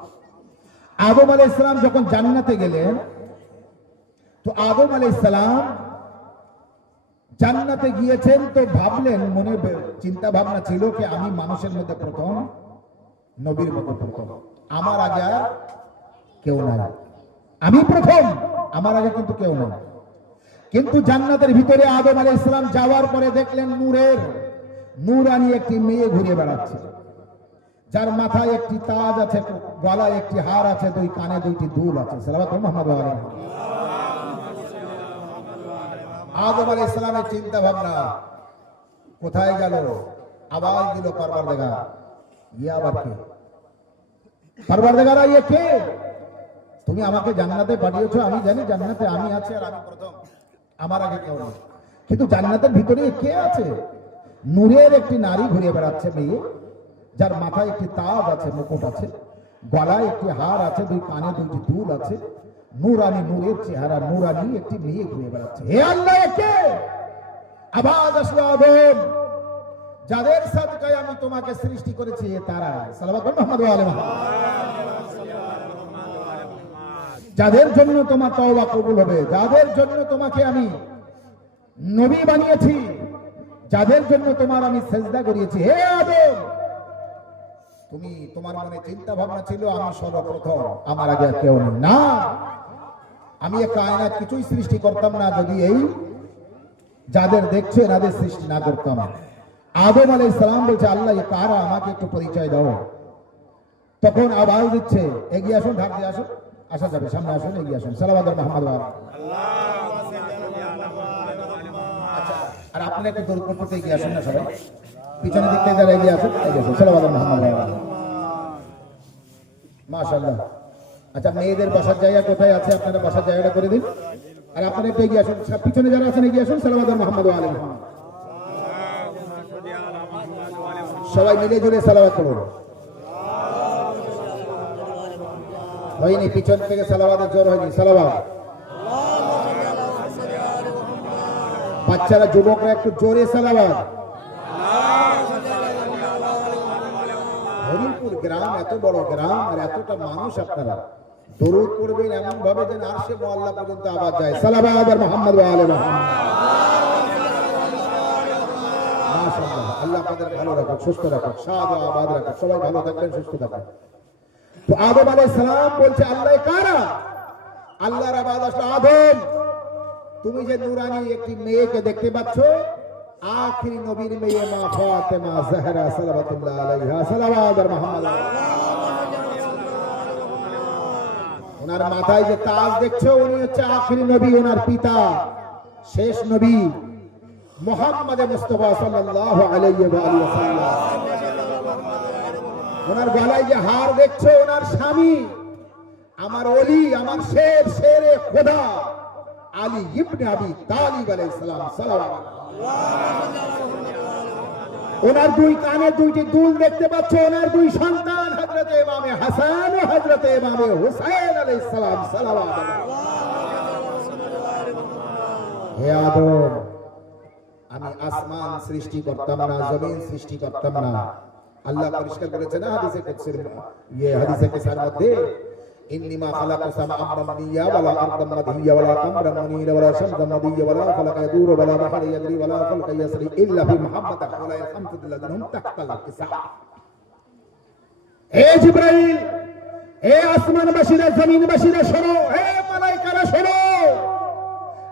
আদম আলাইহিস সালাম যখন জান্নাতে গেলেন, তো আদম আলাইহিস সালাম জান্নাতে গিয়েছেন, তো ভাবলেন, মনে চিন্তা ভাবনা ছিল কি আমি মানুষের মধ্যে প্রথম, নবীর মধ্যে প্রথম, আমার আগে আর কেউ নাই। আমি প্রথম, আমার আগে কিন্তু কেউ নাই। কিন্তু জান্নাতের ভিতরে আদম আলাইহিস সালাম যাওয়ার পরে দেখলেন নূরানি একটি মেয়ে ঘুরে বেড়াচ্ছে, যার মাথায় একটি তাজ আছে, গলায় একটি হার আছে, দুই কানে দুইটি দুল আছে। সালাওয়াত মুহাম্মদ ওয়া আলাইহি। আদম আলাইহিস সালামের চিন্তা ভাবনা, কোথায় গেল? আওয়াজ দিল পরওয়ারদিগার, ইয়ে আবার কে? পরওয়ারদিগার, ইয়ে কে? তুমি আমাকে জান্নাতে পাঠিয়েছো, আমি জানি জান্নাতে আমি আছি আর আমি প্রথম, আমার আগে কেউ নেই। কিন্তু জান্নাতের ভিতরে কে আছে? নূরের একটি নারী ঘুরে বেড়াচ্ছে, মেয়ে, যার মাথায় একটি তাজ আছে, মুকুট আছে, গলায় একটি হার আছে, দুই কানে দুইটি দুল আছে, নূরানি, নূরের চেহারা, নূরানি একটি মেয়ে ঘুরে বেড়াচ্ছে। হে আল্লাহ, কে? আওয়াজ আসলো, আদম, যাদের সাদকায় আমি তোমাকে সৃষ্টি করেছি তারা। সালাওয়াত মুহাম্মদ ওয়া আলি মুহাম্মদ। যাদের জন্য তোমার তওবা কবুল হবে, যাদের জন্য তোমাকে আমি নবী বানিয়েছি, যাদের জন্য তোমার আমি সেজদা করিয়েছি। হে আদম, তুমি, তোমার মনে চিন্তা ভাবনা ছিল আমি সর্বপ্রথম, আমার আগে আর কেউ নেই। না, আমি এই কায়নাত কিছুই সৃষ্টি করতাম না যদি এই যাদের দেখছে এনাদের সৃষ্টি না করতাম। আদম আলাইহিস সালাম বলছে, আল্লাহ এ কারা, আমাকে একটু পরিচয় দাও। তখন আওয়াজ দিচ্ছে, এগিয়ে আসুন, ঢাক দিয়ে আসুন, আসা যাবে, সামনে আসুন, এগিয়ে আসুন। সালাওয়াত মুহাম্মদ ওয়া আলি। আচ্ছা, আর আপনি একটু দূর করতে এগিয়ে আসুন না সবাই, পিছনের দিক থেকে যারা এগিয়ে আসুন, এগিয়ে আসুন। সালাওয়াত মুহাম্মদ ওয়া আলি। মাশাআল্লাহ। আচ্ছা, মেয়েদের বসার জায়গা কোথায় আছে? আপনারা বসার জায়গাটা করে দিন। আর আপনারা একটু এগিয়ে আসুন, পিছনে যারা আছেন এগিয়ে আসুন। সালাওয়াত মুহাম্মদ ওয়া আলি মুহাম্মদ। সবাই মিলে জুড়ে সালাওয়াত করুন। হয়নি, পিছন থেকে সালাওয়াতের জোর হয়নি। সালাওয়াত। বাচ্চারা, যুবকরা একটু জোরে সালাওয়াত। হরিপুর গ্রাম, এত বড় গ্রাম আর এতটা মানুষ, আপনারা দরুদ পড়বেন এমন ভাবে যেন আরশে মুআল্লা পর্যন্ত আওয়াজ যায়। সালাওয়াত মুহাম্মদ ওয়া আলি মুহাম্মদ। মাশাআল্লাহ। আল্লাহ আপনাদের ভালো রাখুক, সুস্থ রাখুক, শাদ ও আবাদ রাখুক। সবাই ভালো থাকবেন, সুস্থ থাকবেন। তো আদম আলাইহিস সালাম বলছে, আল্লাহ কারা? আল্লাহর আওয়াজ আসলো, আদম, তুমি যে নূরানি একটি মেয়েকে দেখতে পাচ্ছ, আখিরি নবীর মেয়ে মা ফাতেমা জাহরা সালাওয়াতুল্লাহ আলাইহা। সালাওয়াত মুহাম্মদ। ওনার মাথায় যে তাজ দেখছো, উনি হচ্ছে আখিরি নবী, ওনার পিতা শেষ নবী মুহাম্মদ মুস্তাফা সাল্লাল্লাহু আলাইহি ওয়া আলিহি ওয়াসাল্লাম। ওনার গলায় যে হার দেখছো, ওনার স্বামী, আমার ওলি, আমার শেরে খোদা আলী ইবনে আবি তালিব আলাইহিস সালাম। সালাওয়াত। ওনার দুই কানে দুইটি দুল দেখতে পাচ্ছ, ওনার দুই সন্তান হযরতে ইমামে হাসান ও হযরতে ইমামে হুসাইন আলাইহিস সালাম। সালাওয়াত। হে আদম, আমি আসমান সৃষ্টি করতাম না, জমিন সৃষ্টি করতাম না। আল্লাহ পরিষ্কার করেছে না হাদিসে কুদসির, হাদিসে কিসার মধ্যে, ইন্নিমা খালাকু সামআম মাদিয়া ওয়ালা আরদাম মাদিয়া ওয়ালা কামরাম মুনীরা ওয়ালা শামসাম মাদিয়া ওয়ালা ফালাকা ইয়াদুরু ওয়ালা বাহরা ইয়াজরি ওয়ালা ফালকা ইয়াসরি ইল্লা ফি মুহাম্মাদ হাওলাইল খামসুল্লাযিনা তাহতাল কিসা। হে জিবরাইল, হে আসমানবাসীরা, জমিনবাসীরা শোনো, হে মালায়েকারা শোনো,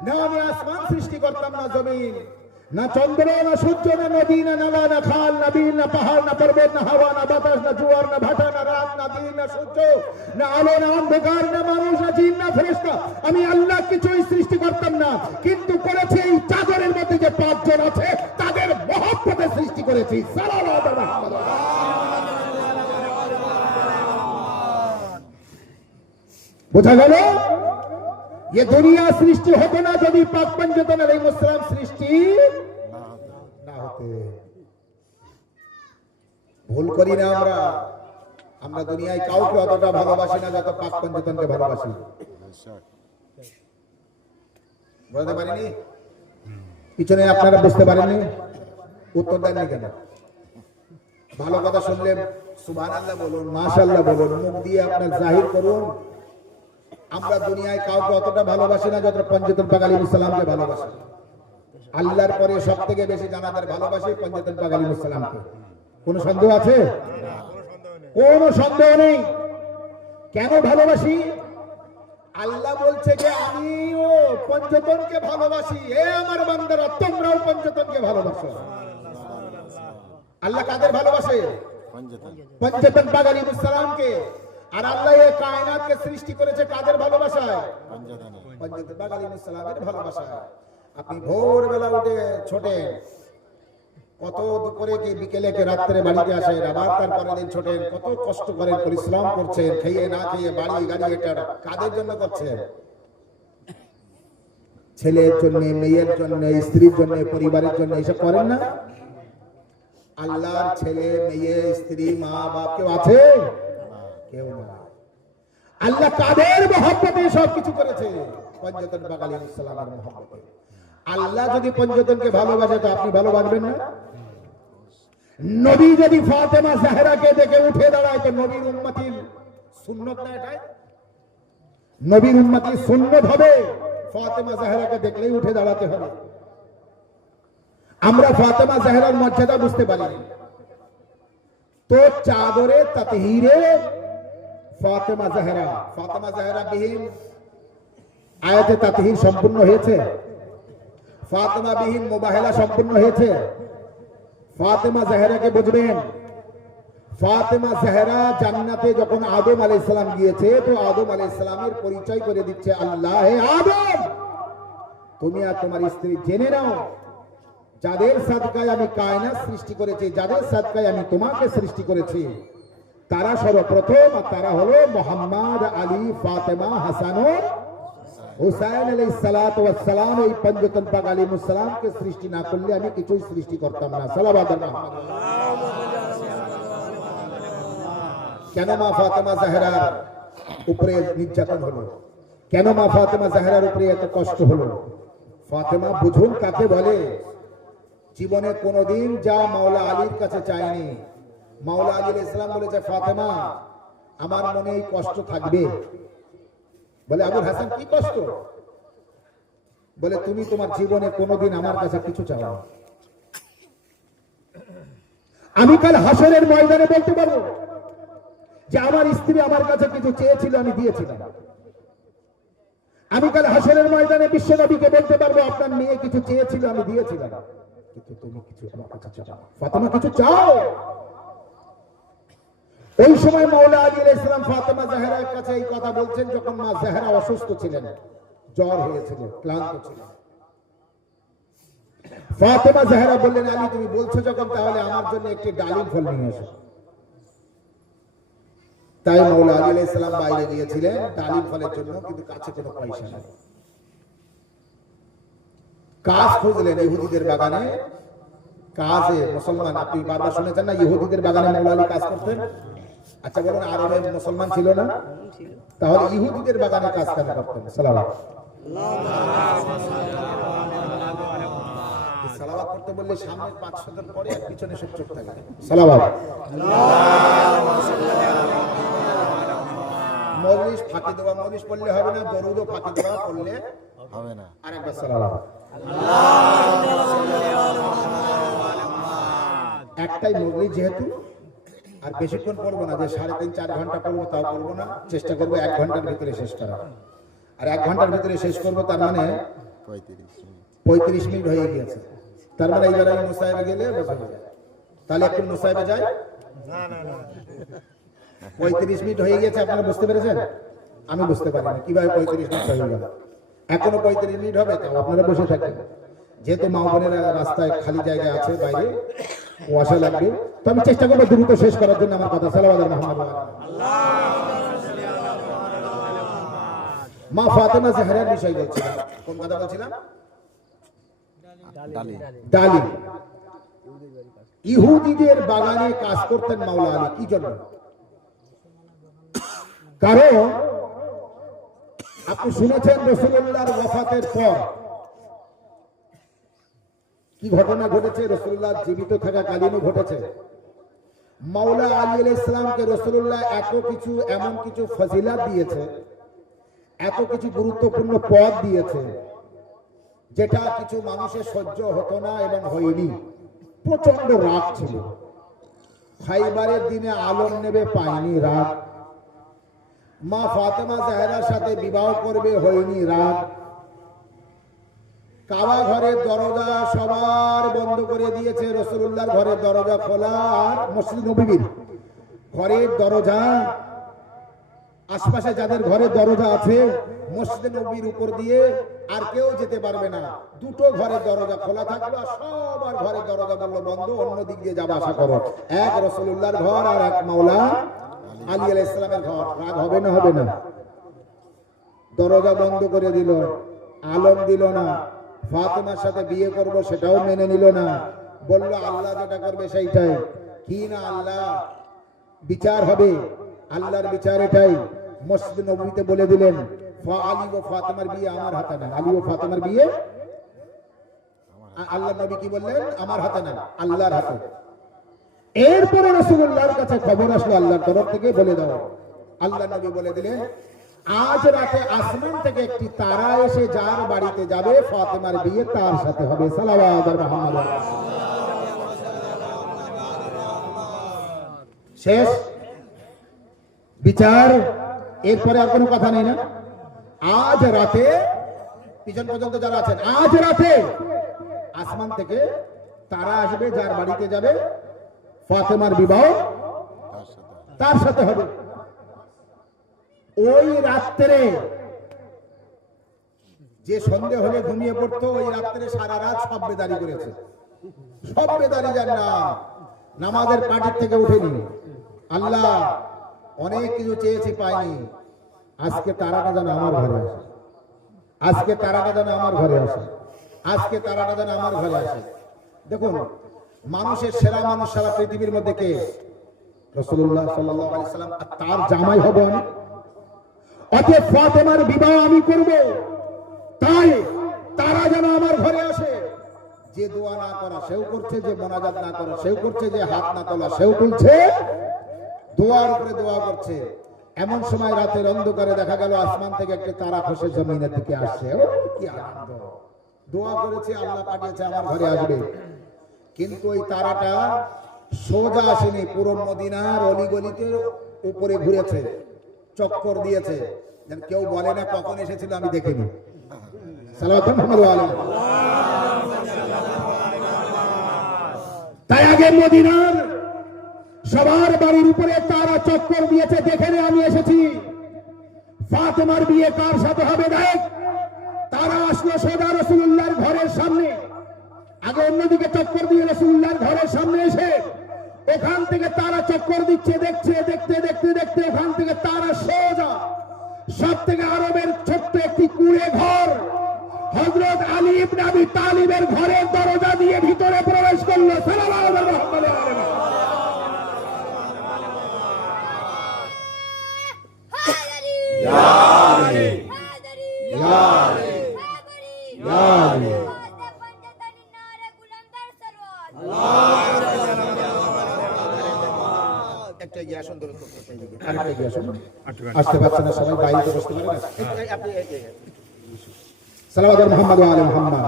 না আমি আসমান সৃষ্টি করতাম না, জমিন না, চন্দ্র না, সূর্য না, নদী না, নালা না, খাল না, বিল না, পাহাড় না, পর্বত না, হাওয়া না, বাতাস না, জোয়ার না, ভাটা না, রাত না, দিন না, সূর্য না, আলো না, অন্ধকার না, মানুষ না, জিন না, ফেরেশতা, আমি আল্লাহ কিছুই সৃষ্টি করতাম না। কিন্তু করেছি এই চাদরের মধ্যে যে 5 জন আছে, তাদের মহব্বতে সৃষ্টি করেছি। সালাওয়াত মুহাম্মদ। বোঝা গেল? ये दुनिया सृष्टि होते ना यदि पाक पंचतन अलैहिस्सलाम सृष्टि ना होते। ভুল করি না আমরা দুনিয়ায় কাউকে অতটা ভালোবাসি না যত পাক পঞ্চতনকে ভালোবাসি। বুঝতে পারিনি? পিছনে আপনারা বুঝতে পারেননি, উত্তর দেননি কেন? ভালো কথা শুনলে সুবহানাল্লাহ বলুন, মাশাআল্লাহ বলুন, মুখ দিয়ে আপনার জাহির করুন। আমরা দুনিয়ায় কাউকে অতটা ভালোবাসি না যত পঞ্চতন পাক আলাইহিস সালামকে ভালোবাসি। আল্লাহর পরে সবথেকে বেশি জানাদের ভালোবাসি পঞ্চতন পাক আলাইহিস সালামকে। কোনো সন্দেহ আছে? কোনো সন্দেহ নেই। কেন ভালোবাসি? আল্লাহ বলছে যে আমিও পঞ্চতনকে ভালোবাসি, এ আমার বান্দারা তোমরাও পঞ্চতনকে ভালোবাসো। আল্লাহ কাদের ভালোবাসে? पंजतन পঞ্চতন পাক আলাইহিস সালামকে। আর আল্লাহ এই কায়নাতকে সৃষ্টি করেছে কাদের ভালোবাসায়? पंजतन পঞ্চতন পাক আলাইহিস সালামের ভালোবাসায়। আপনি ভোরবেলা উঠে ছোটেন, কত দুপুরে কি বিকেলে কি রাত্রে বাড়িতে আসেন, আবার তারপরে দিন ছোটেন, কত কষ্ট করেন, পরিশ্রম করছেন, খেয়ে না খেয়ে বাড়ি গাড়ি এটা কাদের জন্য করছেন? ছেলের জন্য, মেয়ের জন্য, স্ত্রীর জন্য, পরিবারের জন্য এসব করেন না? আল্লাহর ছেলে মেয়ে স্ত্রী মা বাপ কেউ আছে? কেউ না। আল্লাহ কাদের মহব্বতে সবকিছু করেছে? পঞ্চতন পাক আলাইহিস সালামের মহব্বতে। আল্লাহ যদি পঞ্চতনকে ভালোবাসে তো আপনি ভালোবাসবেন না? নবী যদি ফাতেমা জাহরাকে দেখে উঠে দাঁড়ায় তো নবীর উম্মতির সুন্নত না এটাই? নবীর উম্মতির সুন্নত হবে ফাতেমা জাহরাকে দেখলেই উঠে দাঁড়াতে হবে। আমরা ফাতেমা জাহরার মর্যাদা বুঝতে পারি তো চাদরে তাতহীরে ফাতেমা জাহরা বিহীন আয়াতে তাতহীর সম্পূর্ণ হয়েছে? ফাতেমা বিহীন মুবাহেলা সম্পূর্ণ হয়েছে? ফাতেমা জাহরাকে বুঝবেন। ফাতেমা জাহরা জান্নাতে যখন আদম আলাইহিস সালাম গিয়েছে তো আদম আলাইহিস সালামের পরিচয় করে দিচ্ছে আল্লাহ, হে আদম তুমি আর তোমার স্ত্রী জেনে নাও যাদের সাদকায় আমি কায়নাত সৃষ্টি করেছি, যাদের সাদকায় আমি তোমাকে সৃষ্টি করেছি তারা সর্বপ্রথম, আর তারা হলো মুহাম্মদ, আলী, ফাতেমা, হাসান ও হুসাইন আলাইহিস সালাতু ওয়াস সালাম। এই পঞ্চতন পাক আলাইহিস সালামকে সৃষ্টি না করলে আমি কিছুই সৃষ্টি করতাম না। সালাওয়াত মুহাম্মদ। কেন মা ফাতেমা জাহরার উপরে নির্যাতন হলো? কেন মা ফাতেমা জাহরার উপরে এত কষ্ট হলো? ফাতেমা বুঝুন কাকে বলে। জীবনে কোনোদিন যা মাওলা আলীর কাছে চায়নি। মাওলা আলী আলাইহিস সালাম বলেছে ফাতেমা আমার মনে এই কষ্ট থাকবে। বলে আবুল হাসান কি কষ্ট? বলে তুমি তোমার জীবনে কোনোদিন আমার কাছে কিছু চাও না। আমি কাল হাসরের ময়দানে বলতে পারবো যে আমার স্ত্রী আমার কাছে কিছু চেয়েছিল আমি দিয়েছিলাম। আমি কাল হাসরের ময়দানে বিশ্ব নবীকে বলতে পারবো আপনার মেয়ে কিছু চেয়েছিল আমি দিয়েছিলাম, কিন্তু তুমি কিছু আমার কাছে চাও। ফাতেমা কিছু চাও? ওই সময় মাওলা আলী আলাইহিস সালাম ফাতেমা জাহরার কাছে এই কথা বলছেন যখন মা জাহরা অসুস্থ ছিলেন, জ্বর হয়েছিল, ক্লান্ত ছিলেন। ফাতেমা জাহরা বললেন আলী তুমি বলছো যখন তাহলে আমার জন্য একটি ডালিম ফল নিয়ে এসো। তাই মাওলা আলী আলাইহিস সালাম বাইরে গিয়েছিলেন ডালিম ফলের জন্য, কিন্তু কাছে কোনো পয়সা নেই। কাজ খুঁজলেন ইহুদিদের বাগানে। কাজে মুসলমান, আপনি বারবার শুনেছেন না ইহুদিদের বাগানে মাওলা আলী কাজ করতেন? আচ্ছা বলুন আরবে মুসলমান ছিল না? তাহলে ইহুদিদের বাগানে কাজ কেন করতেন? সালাওয়াত। সালাওয়াত করতে বললে সামনে 500 জন পরে আর পিছনে সব চুপ থাকে। সালাওয়াত। মজলিস ফাঁকি দেওয়া মজলিস পড়লে হবে না, দরুদও ফাঁকি দেওয়া পড়লে হবে না। আরেকবার সালাওয়াত। একটাই মজলিস যেহেতু আর বেশিক্ষণ পড়বো না, যে 3.5-4 ঘন্টা পড়বো তাও পড়বো না, চেষ্টা করবো 1 ঘন্টার ভিতরে শেষ করা। আর 1 ঘন্টার ভিতরে শেষ করবো তার মানে 35 মিনিট হয়ে গিয়েছে। তার মানে এইবার আমি মুসাইবে গেলে বসে যাবে। তাহলে একটু মুসাইবে যাই। 35 মিনিট হয়ে গেছে, আপনারা বুঝতে পেরেছেন? আমি বুঝতে পারিনি কিভাবে 35 মিনিট হয়ে গেল। এখনো 35 মিনিট হবে, তাও আপনারা বসে থাকেন। যেহেতু মা বোনেরা রাস্তায় খালি জায়গা আছে, বাইরে কুয়াশা লাগবে, তো আমি চেষ্টা করবো দ্রুত শেষ করার জন্য আমার কথা। সালাওয়াত মুহাম্মদ। মা ফাতেমা জাহরার বিষয় বলছিলাম। কোন কথা বলছিলাম? ডালিম। ইহুদিদের বাগানে কাজ করতেন মাওলা আলী। কি জন্য? কারণ আপনি শুনেছেন রাসূলুল্লাহর ওয়াফাতের পর কি ঘটনা ঘটেছে? রাসূলুল্লাহ জীবিত থাকাকালীনও ঘটেছে। মাওলা আলী আলাইহিস সালামকে রাসূলুল্লাহ এমন কিছু ফজিলাত দিয়েছে, এত কিছু গুরুত্বপূর্ণ পদ দিয়েছে যেটা কিছু মানুষের সহ্য হতো না এবং হয়নি। প্রচন্ড রাগ ছিল। খাইবারের দিনে আলম নেবে পায়নি, রাগ। মা ফাতেমা জাহরার সাথে বিবাহ করবে, হয়নি রাত। কাবা ঘরের দরজা সবার বন্ধ করে দিয়েছে, রাসূলুল্লাহর ঘরের দরজা খোলা। আর মসজিদ নববীর ঘরের দরজা, আশপাশে যাদের ঘরের দরজা আছে মসজিদ নববীর উপর দিয়ে আর কেউ যেতে পারবে না। দুটো ঘরের দরজা খোলা থাকলো, আর সবার ঘরের দরজা বললো বন্ধ, অন্য দিক দিয়ে যাওয়া আসা করো। এক রাসূলুল্লাহর ঘর আর এক মাওলা আলী আলাইহিস সালামের ঘর। রাগ হবে না? হবে না? দরজা বন্ধ করে দিল, আলম দিল না। ফাতেমার সাথে বিয়ে করব সেটাও মেনে নিল না, বলল আল্লাহ যেটা করবে সেইটাই। কি না আল্লাহ বিচার হবে, আল্লাহর বিচার এটাই। মসজিদ নববীতে বলে দিলেন আলী ও ফাতেমার বিয়ে আমার হাতে না। আলী ও ফাতেমার বিয়ে আল্লাহ নবী কি বললেন? আমার হাতে না, আল্লাহর হাতে। এরপরে রাসূলুল্লাহর কাছে খবর আসলো আল্লাহর তরফ থেকে, বলে দাও। আল্লাহ নবী বলে দিলেন আজ রাতে আসমান থেকে একটি তারা এসে যার বাড়িতে যাবে ফাতেমার বিয়ে তার সাথে হবে। সালাওয়াত মুহাম্মদ। শেষ বিচার, এরপরে আর কোনো কথা নেই না? আজ রাতে, পিছন পর্যন্ত যারা আছেন, আজ রাতে আসমান থেকে তারা আসবে, যার বাড়িতে যাবে ফাতেমার বিবাহ তার সাথে হবে। ওই রাত্রে যে সন্ধে হলে ঘুমিয়ে পড়তো, ওই রাত্রে সারা রাত সব বেদারি করেছে। সব বেদারি যার নাম নামাজের পাটির থেকে উঠেনি। আল্লাহ অনেক কিছু চেয়েছি পাইনি, আজকে তারাটা যেন আমার ঘরে আসে, আজকে তারাটা যেন আমার ঘরে আসে, আজকে তারাটা যেন আমার ঘরে আসে। দেখুন, মানুষের সেরা মানুষ সারা পৃথিবীর মধ্যে কে? রাসূলুল্লাহ সাল্লাল্লাহু আলাইহি সাল্লাম। আর তার জামাই হব আমি, অতএব ফাতেমার বিবাহ আমি করব, তাই তারা যেন আমার ঘরে আসে। যে দোয়া না করা সেও করছে, যে মোনাজাত না করা সেও করছে, যে হাত না তোলা সেও তুলছে, দোয়ার উপরে দোয়া করছে। এমন সময় রাতের অন্ধকারে দেখা গেল আসমান থেকে একটা তারা খসে জমিনের দিকে আসছে। ও কি আনন্দ! দোয়া করেছে, আল্লাহ পাঠিয়েছে আমার ঘরে আসবে। কিন্তু ওই তারাটা সোজা আসেনি, পুরো মদিনার অলিগলিতে উপরে ঘুরেছে, চক্কর দিয়েছে। যেন কেউ বলে না কখন এসেছিল আমি দেখিনি। সালাওয়াত মুহাম্মদ আলাইহি। তাই আগে মদিনার সবার বাড়ির উপরে তারা চক্কর দিয়েছে, দেখে নে আমি এসেছি। ফাতেমার বিয়ে কার সাথে হবে দেখ। তারা আসলো সোজা রাসূলুল্লাহর ঘরের সামনে। আগে অন্যদিকে চক্কর দিয়ে রাসূলুল্লাহর ঘরের সামনে এসে ওখান থেকে তারা চক্কর দিচ্ছে, দেখছে, দেখতে দেখতে দেখতে ওখান থেকে তারা সোজা সব থেকে আরবের ছোট্ট একটি কুঁড়ে ঘর হযরত আলী ইবনে আবি তালিবের ঘরের দরজা দিয়ে ভিতরে প্রবেশ করলো। সাল্লাল্লাহু আলাইহি ওয়াসাল্লাম। আসতে পারছে না সবাই, বাইরে বসতে পারে না। সালাওয়াত মুহাম্মদ আলী মুহাম্মদ।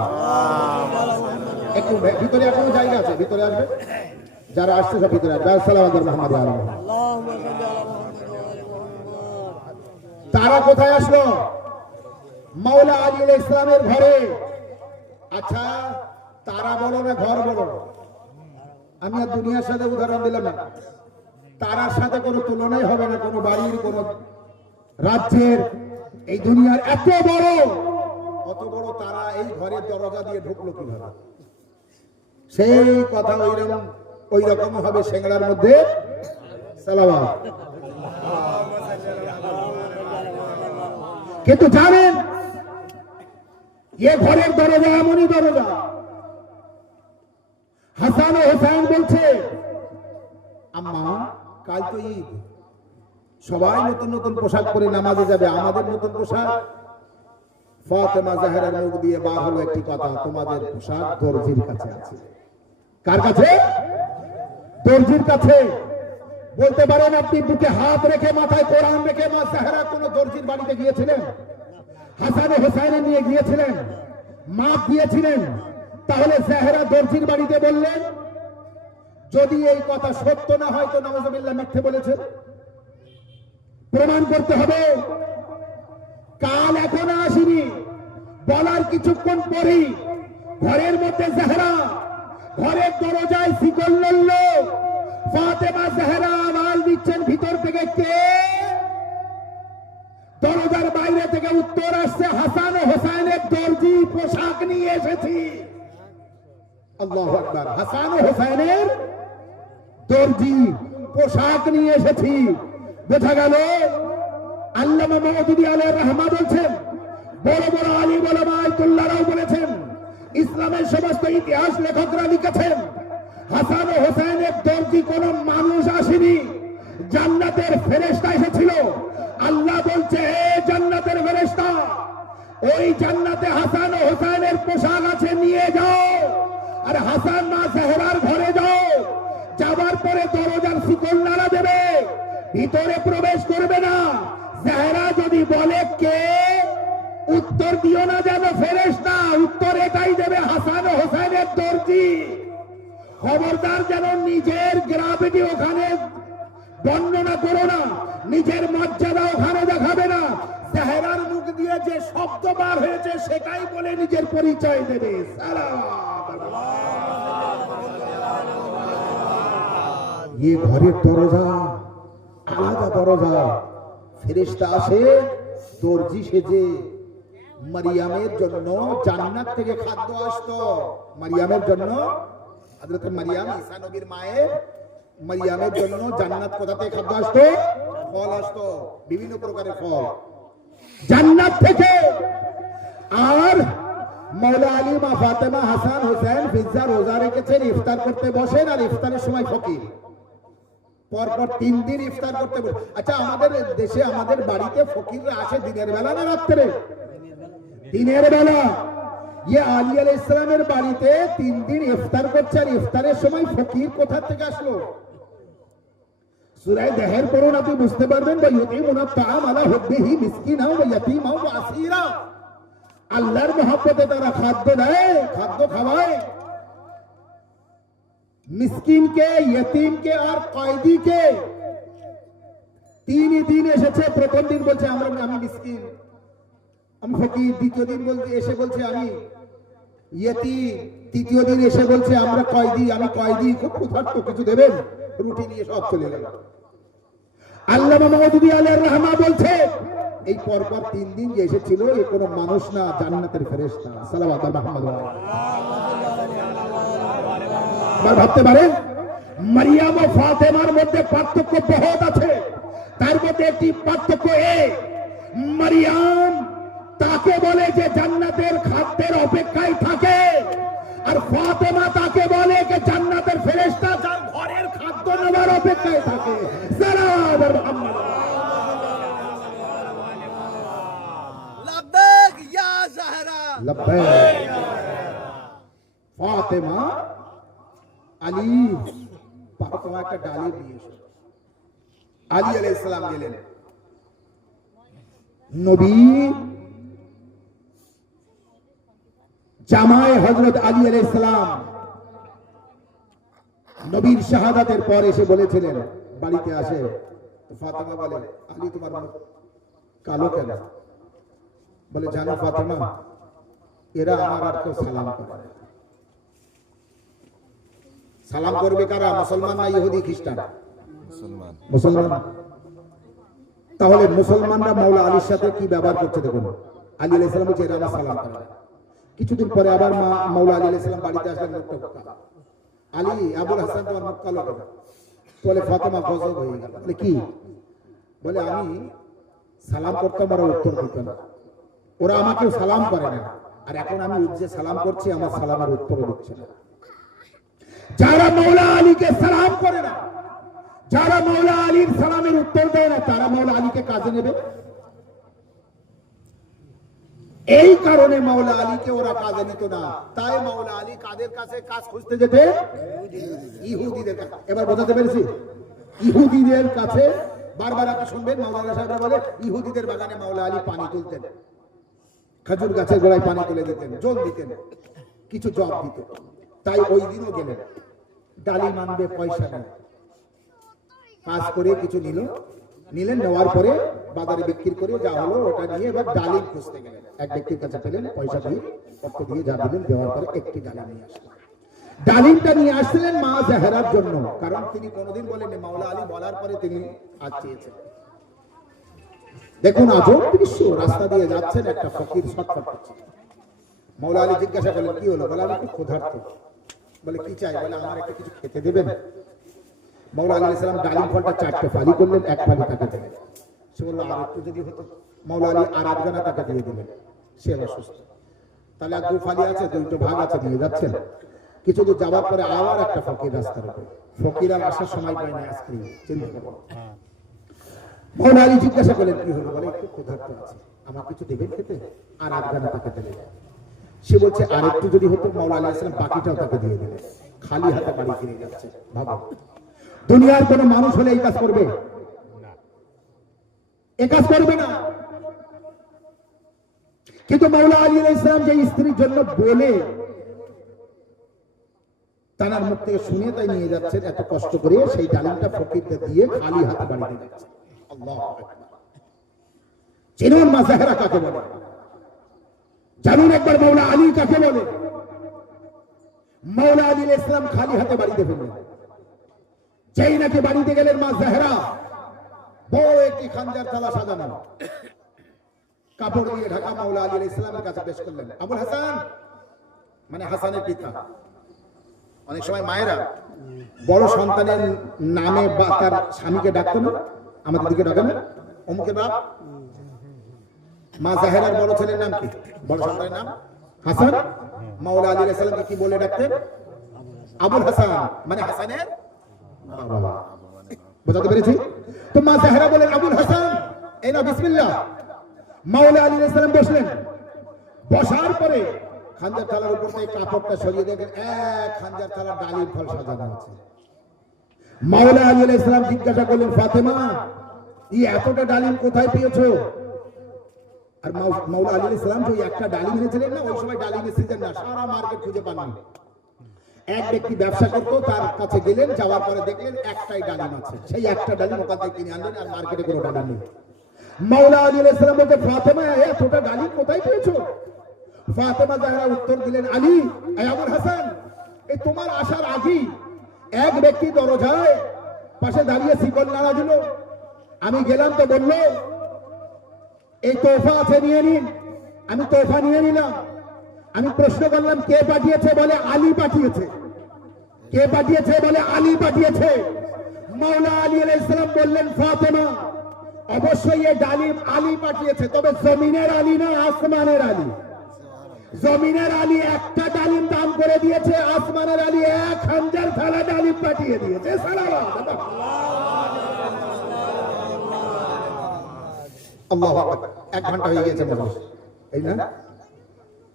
একটু ভিতরে এখনো জায়গা আছে, ভিতরে আসবে যারা আসছে সব ভিতরে আসবে। সালাওয়াত মুহাম্মদ আলী। তারা কোথায় আসলো? মাওলা আলী আলাইহিস সালামের ঘরে। আচ্ছা, তারা বলো না ঘর বলো? আমি আর দুনিয়ার সাথে উদাহরণ দিলাম না, তারার সাথে কোনো তুলনাই হবে না, কোনো বাড়ির, কোনো রাজ্যের। এই দুনিয়ার এত বড়, অত বড় তারা এই ঘরের দরজা দিয়ে ঢুকলো কিভাবে? সেই কথা ওই রকম হবে সেংড়ার মধ্যে সালাওয়াত। কিন্তু জানেন এ ঘরের দরজা এমনই দরজা। হাসান ও হোসেন বলছে আম্মা কাল তো ঈদ, সবাই নতুন নতুন পোশাক পরে নামাজে যাবে, আমাদের নতুন পোশাক। ফাতেমা জাহরার মুখ দিয়ে বার হলো একটি কথা, তোমাদের পোশাক দর্জির কাছে আছে। কার কাছে? দর্জির কাছে। বলতে পারেন আপনি বুকে হাত রেখে মাথায় কোরআন রেখে মা জাহরা কোন দর্জির বাড়িতে গিয়েছিলেন? হাসান ও হোসেন নিয়ে গিয়েছিলেন, মাপ দিয়েছিলেন। তাহলে জাহরা দর্জির বাড়িতে বললেন, যদি এই কথা সত্য না হয় তো নাউজুবিল্লাহ মিথ্যে বলেছেন। প্রমাণ করতে হবে। কাল এখনো আসেনি, বলার কিছুক্ষণ পরেই ঘরের মধ্যে জাহরা, ঘরের দরজায় শিকল লড়ল। ফাতেমা জাহরা আওয়াজ দিচ্ছেন ভিতর থেকে, কে? দরজার বাইরে থেকে উত্তর আসছে, হাসান ও হোসাইনের দর্জি, পোশাক নিয়ে এসেছি। আল্লাহু আকবার। হাসান ও হোসাইনের দর্জি, পোশাক নিয়ে এসেছি। বোঝা গেল আল্লামা মাওদুদী আলাইহির রহমা বলছেন, বড় বড় আলিম ওলামা আয়াতুল্লাহরাও বলেছেন, ইসলামের সমস্ত ইতিহাস লেখকরা লিখেছেন, হাসান ও হোসেনের দর্জি কোন মানুষ আসেনি, জান্নাতের ফেরেশতা এসেছিল। আল্লাহ বলছে, হে জান্নাতের ফেরেশতা, ওই জান্নাতে হাসান ও হোসেনের পোশাক আছে, নিয়ে যাও। আর হাসান মা জাহরার ঘরে যাও। যাবার পরে দরজার শিকল নাড়া দেবে, ভিতরে প্রবেশ করবে না। জাহরা যদি বলে কে, উত্তর দিও না যেন ফেরেশতা, উত্তর এটাই দেবে, হাসান ও হোসেনের দর্জি। খবরদার যেন নিজের গ্রাভিটি ওখানে বর্ণনা করো না, নিজের মর্যাদা ওখানে দেখাবে না। জাহরার মুখ দিয়ে যে শব্দ বার হয়েছে সেটাই বলে নিজের পরিচয় দেবে। ये ঘরের দরজা আলাদা দরজা। ফেরেশতা আসে দর্জি সেজে। মারিয়ামের জন্য জান্নাত থেকে খাদ্য আসতো। মারিয়ামের জন্য, হযরত মারিয়াম ঈসা নবীর মায়ের, মারিয়ামের জন্য জান্নাত কোথা থেকে খাদ্য আসতো? ফল আসতো, বিভিন্ন প্রকারের ফল জান্নাত থেকে। আর মৌলা আলী, মা ফাতেমা, হাসান হোসেন পিজ্জা রোজা রেখেছেন, ইফতার করতে বসেন। আর ইফতারের সময় ফকির পরপর 3 দিন ইফতার করতে বসে। আচ্ছা, আমাদের দেশে, আমাদের বাড়িতে ফকিররা আসে দিনের বেলা না রাত্রে? দিনের বেলা। ইয়ে আলী আলাইহিস সালামের বাড়িতে 3 দিন ইফতার করছে, আর ইফতারের সময় ফকির কোথা থেকে আসলো? সূরা দেহের পড়ুন, আপনি বুঝতে পারবেন। বা ইউতিমুনা তাআম আলা হুব্বিহি মিসকিনা ওয়া ইয়াতীমা ওয়া আসীরা। আল্লাহর মহব্বতে তারা খাদ্য দেয়, খাদ্য খাওয়ায় মিসকিনকে, ইয়তীমকে আর কয়েদিকে। 3 দিন এসেছে। প্রথম দিন বলছে আমি মিসকিন, আমি ফকির। দ্বিতীয় দিন এসে বলছে আমি ইয়তীম। তৃতীয় দিন এসে বলছে আমরা কয়েদি, আমি কয়েদি, খুব ক্ষুধার্ত, কিছু দেবেন? রুটি নিয়ে সব চলে গেল। আল্লামা মাওদুদী আলাইহির রহমা বলছে, এই পরপর 3 দিন যে এসেছিল, এ কোনো মানুষ না, জান্নাতের ফেরেশতা। সাল্লাল্লাহু আলাইহি মুহাম্মদ। ভাবতে পারেন মারিয়াম ও ফাতেমার মধ্যে পার্থক্য বহুত আছে। তার মধ্যে একটি পার্থক্য মারিয়াম তাকে বলে যে জান্নাতের খাদ্যের অপেক্ষায় থাকে, আর ফাতেমা তাকে বলে যে জান্নাতের ফেরেশতা যার ঘরের খাদ্য নেওয়ার অপেক্ষায় থাকে। লব্বাইক ইয়া জাহরা। লব্বাইক। ফাতেমা আলী, ফাতেমা একটা ডালি দিয়ে এসো। আলী আলাইহিস সালাম গেলেন। নবী জামায়ে হযরত আলী আলাইহিস সালাম নবীর শাহাদাতের পর এসে বলেছিলেন, বাড়িতে আসে ফাতেমা বলে, আলী তোমার মুখ কালো কেন? বলে, জানো ফাতেমা, এরা আমার আর কেউ সালাম করে না। সালাম করবে কারা? মুসলমান না ইহুদি খ্রিস্টান? মুসলমান। মুসলমান। তাহলে মুসলমানরা মাওলা আলীর সাথে কি ব্যবহার করছে দেখুন। আলী আলাইহিস সালাম বলছে, এরা আমার সালাম করে না। কিছুদিন পরে আবার মাওলা আলী আলাইহিস সালাম বাড়িতে আসলেন, মুখটা কালো। আলী, আবুল হাসান তোমার মুখ কালো কেন? বলে, ফাতেমা গজব হয়ে গেল। বলে, কি? বলে, আমি সালাম করতাম, ওরা উত্তর দিত না, ওরা আমাকেও সালাম করে না, আর এখন আমি যে সালাম করছি আমার সালামের উত্তর দিচ্ছে না। যারা মাওলা আলীকে সালাম করে না, যারা মাওলা আলীর সালামের উত্তর দেয় না, তারা মাওলা আলীকে কাজে নেবে। এই কারণে মাওলা আলীকে ওরা কাজে নিত না। তাই মাওলা আলী কাদের কাছে কাজ খুঁজতে যেতেন? ইহুদিদের কাছে। এবার বোঝাতে পেরেছি? ইহুদিদের কাছে। বারবার আপনি শুনবেন মাওলানা সাহেবরা বলে, ইহুদিদের বাগানে মাওলা আলী পানি তুলতেন, খেজুর গাছের গোড়ায় পানি তুলে দিতেন, জল দিতেন, কিছু জব দিত। তাই ওই দিনও গেলেন, ডালি মানবে, পয়সা নেই, কাজ করে কিছু নিল, নিলেন, নেওয়ার পরে বাজারে বিক্রি করে যা হলো ওটা নিয়ে এবার ডালিম খুঁজতে গেলেন। এক ব্যক্তির কাছে পেলেন, পয়সা দিয়ে অর্থ দিয়ে যা দিলেন, দেওয়ার পরে একটি ডালিম নিয়ে আসলেন। ডালিমটা নিয়ে আসছিলেন মা জাহেরার জন্য, কারণ তিনি কোনোদিন বলেননি, মাওলা আলী বলার পরে তিনি আজ চেয়েছেন। দেখুন আজব দৃশ্য, রাস্তা দিয়ে যাচ্ছেন, একটা ফকির ছটফট করছে। মাওলা আলী জিজ্ঞাসা করলেন কি হলো? বলে আমি একটু ক্ষুধার্ত। বলে কি চাই? বলে আমার একটু কিছু খেতে দেবেন? মাওলা আলী আলাইহিস সালাম ডালিম ফলটা 4টে ফালি করলেন, এক ফালি তাকে দিলেন। সে বলল আর একটু যদি হতো। মাওলা আলী আর আধখানা তাকে দিয়ে দিলেন। সে অসুস্থ, তাহলে আর 2 ফালি আছে, 2টো ভাগ আছে, দিয়ে যাচ্ছেন। কিছু দূর যাওয়ার পরে আবার একটা ফকির রাস্তার উপরে। ফকির আর আসার সময় পায় না আজকে, চিন্তা করো। মাওলা আলী জিজ্ঞাসা করলেন কি হলো? বলে একটু ক্ষুধার্ত আছে, আমার কিছু দেবেন খেতে? আর আধখানা তাকে দিলেন। সে বলছে আর একটু যদি হতো। মাওলা আলী আলাইহিস সালাম বাকিটাও তাকে দিয়ে দিলেন। খালি হাতে বাড়ি ফিরে যাচ্ছে। ভাবো, দুনিয়ার কোন মানুষ হলে এই কাজ করবে? এই কাজ করবে না। কিন্তু মাওলা আলী আলাইহিস সালাম যে স্ত্রীর জন্য বলে তার মুখ থেকে শুনে তাই নিয়ে যাচ্ছেন, এত কষ্ট করে সেই ডালিমটা ফকিরকে দিয়ে খালি হাতে বাড়িতে যাচ্ছে। আল্লাহু আকবার। চিনুন মা জাহেরা কাকে বলে, জানুন একবার মাওলা আলী কাকে বলে। মাওলা আলী আলাইহিস সালাম খালি হাতে বাড়িতে ফিরলেন। যেই নাকি বাড়িতে গেলেন, মা জাহেরা বড় একটি খানজার থালা সাজানো, কাপড় দিয়ে ঢাকা, মাওলা আলী আলাইহিস সালামের কাছে পেশ করলেন। আবুল হাসান, মানে হাসানের পিতা। অনেক সময় মায়েরা বড় সন্তানের নামে বা তার স্বামীকে ডাকতো না, আমাদের দিকে ডাকে না, অমুকের বাপ। মা জাহেরার বড় ছেলের নাম কি? বড় সন্তানের নাম হাসান। মাওলা আলী আলাইহিস সালামকে কি বলে ডাকতেন? আবুল হাসান, মানে হাসানের বাবা। বুঝাতে পেরেছি? তো মা জাহেরা বলেন আবুল হাসান, এই না বিসমিল্লাহ। মাওলা আলী আলাইহিস সালাম বসলেন। বসার পরে খানজার থালার উপর থেকে কাপড়টা সরিয়ে দেখেন এক খানজার থালা ডালিম ফল সাজানো আছে। মাওলা আলী আলাইহিস সালাম জিজ্ঞাসা করলেন, ফাতেমা, এই এতটা ডালিম কোথায় পেয়েছো? আর মাওলা আলী আলাইহিস সালাম যে একটা ডালিম এনেছিলেন না, ওই সময় ডালিমের সিজন না, সারা মার্কেট খুঁজে পাননি। এক ব্যক্তি ব্যবসা করতো, তার কাছে গেলেন, যাওয়ার পরে দেখলেন একটাই ডালিম আছে। সেই একটা ডালিম ওখান থেকে কিনে আনলেন, আর মার্কেটে কোনো ডালিম নেই। মাওলা আলী আলাইহিস সালাম বলতে, ফাতেমা, এতটা ডালিম কোথায় পেয়েছো? ফাতেমা জাহরা উত্তর দিলেন, আলী, আবুল হাসান, এই তোমার আসার আগেই এক ব্যক্তি দরজায় পাশে দাঁড়িয়ে শিকল নাড়া দিল। আমি গেলাম তো বললো এই তোফা আছে, নিয়ে নিন। আমি তোফা নিয়ে নিলাম। আমি প্রশ্ন করলাম কে পাঠিয়েছে? বলে আলী পাঠিয়েছে। কে পাঠিয়েছে? বলে আলী পাঠিয়েছে। মাওলা আলী আলাইহিস সালাম বললেন, ফাতেমা, অবশ্যই এই ডালিম আলী পাঠিয়েছে, তবে জমিনের আলী না, আসমানের আলী। জমিনের আলী একটা ডালিম দাম করে দিয়েছে, আসমানের আলী 1000 থালা ডালিম পাঠিয়ে দিয়েছে। আল্লাহু আকবার। 1 ঘন্টা হয়ে গেছে মনে হয়, এই না?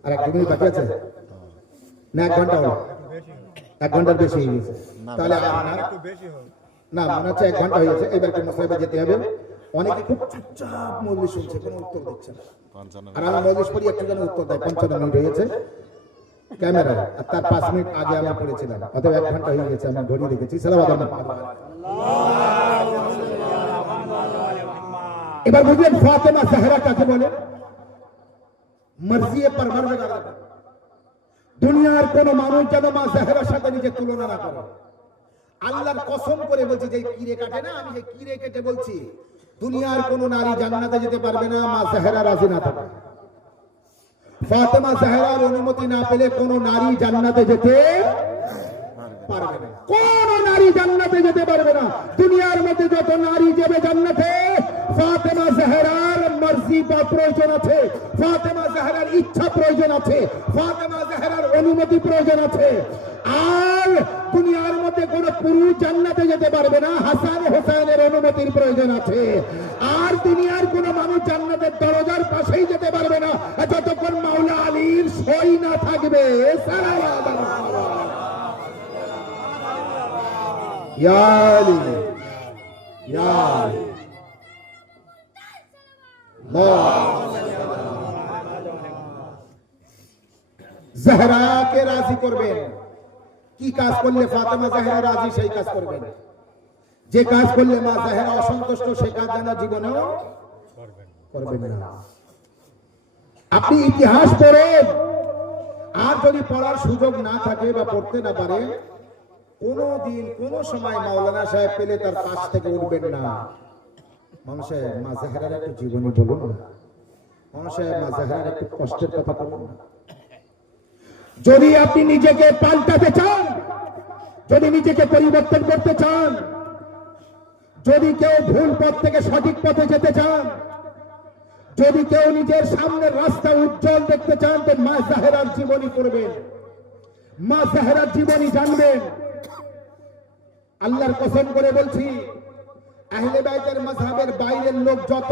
আর 1 মিনিট বাকি আছে না? 1 ঘন্টা হলো, 1 ঘন্টার বেশি হয়ে গেছে। তাহলে না, মনে হচ্ছে 1 ঘন্টা হয়ে গেছে। এবার একটু মসজিদে যেতে হবে। অনেকে খুব চুপচাপ মজলিস শুনছে, কোনো উত্তর দিচ্ছে না। আর আমি মজলিস পড়ি, একটু যেন উত্তর দেয়। 55 মিনিট হয়ে গেছে ক্যামেরায়, আর তার 5 মিনিট আগে আমি পড়েছিলাম, অতএব 1 ঘন্টা হয়ে গেছে। আমি ঘড়ি দেখেছি। সালাওয়াত আল্লাহ। এবার বুঝলেন ফাতেমা জাহরা কাকে বলে? মর্জিয়ে পরওয়ারদিগার। দুনিয়ার কোন মানুষ যেন মা জাহরার সাথে নিজে তুলনা না করে। আল্লাহর কসম করে বলছি, যে কিরে কাটে না, আমি যে কিরে কেটে বলছি, দুনিয়ার কোন নারী জান্নাতে যেতে পারবে না মা জাহরা রাজি না থাকে। ফাতেমা জাহরার অনুমতি না পেলে কোন নারী জান্নাতে যেতে পারবে না। কোন নারী জান্নাতে যেতে পারবে না। দুনিয়ার মধ্যে যত নারী যাবে জান্নাতে, ফাতেমা জাহরার মর্জি বা প্রয়োজন আছে, ফাতেমা জাহরার ইচ্ছা প্রয়োজন আছে, ফাতেমা জাহরার অনুমতি প্রয়োজন আছে। আর দুনিয়ার মধ্যে কোন পুরুষ জান্নাতে যেতে পারবে না, হাসান হোসেনের অনুমতির প্রয়োজন আছে। আর দুনিয়ার কোন মানুষ জান্নাতের দরজার পাশেই যেতে পারবে না যতক্ষণ মাওলা আলীর সই না থাকবে। সালাওয়াত ইয়া আলী, ইয়া আলী। জাহরাকে রাজি করবেন। কি কাজ করলে ফাতেমা জাহরা রাজি, সেই কাজ করবেন। যে কাজ করলে মা জাহেরা অসন্তুষ্ট সে কাজ যেন জীবনেও করবেন না। আপনি ইতিহাস পড়েন, আর যদি পড়ার সুযোগ না থাকে বা পড়তে না পারেন, কোনদিন কোন সময় মাওলানা সাহেব পেলে তার কাছ থেকে উঠবেন না। মানুষের মা জাহেরার একটু জীবনী বলুন না, মানুষের মা জাহেরার একটু কষ্টের কথা বলুন না। যদি আপনি নিজেকে পাল্টাতে চান, যদি নিজেকে পরিবর্তন করতে চান, যদি কেউ ভুল পথ থেকে সঠিক পথে যেতে চান, যদি কেউ নিজের সামনের রাস্তা উজ্জ্বল দেখতে চান, তো মা জাহেরার জীবনী পড়বেন, মা জাহেরার জীবনী জানবেন। আল্লাহর কসম করে বলছি, আহলে বাইতের মাযহাবের বাইরের লোক যত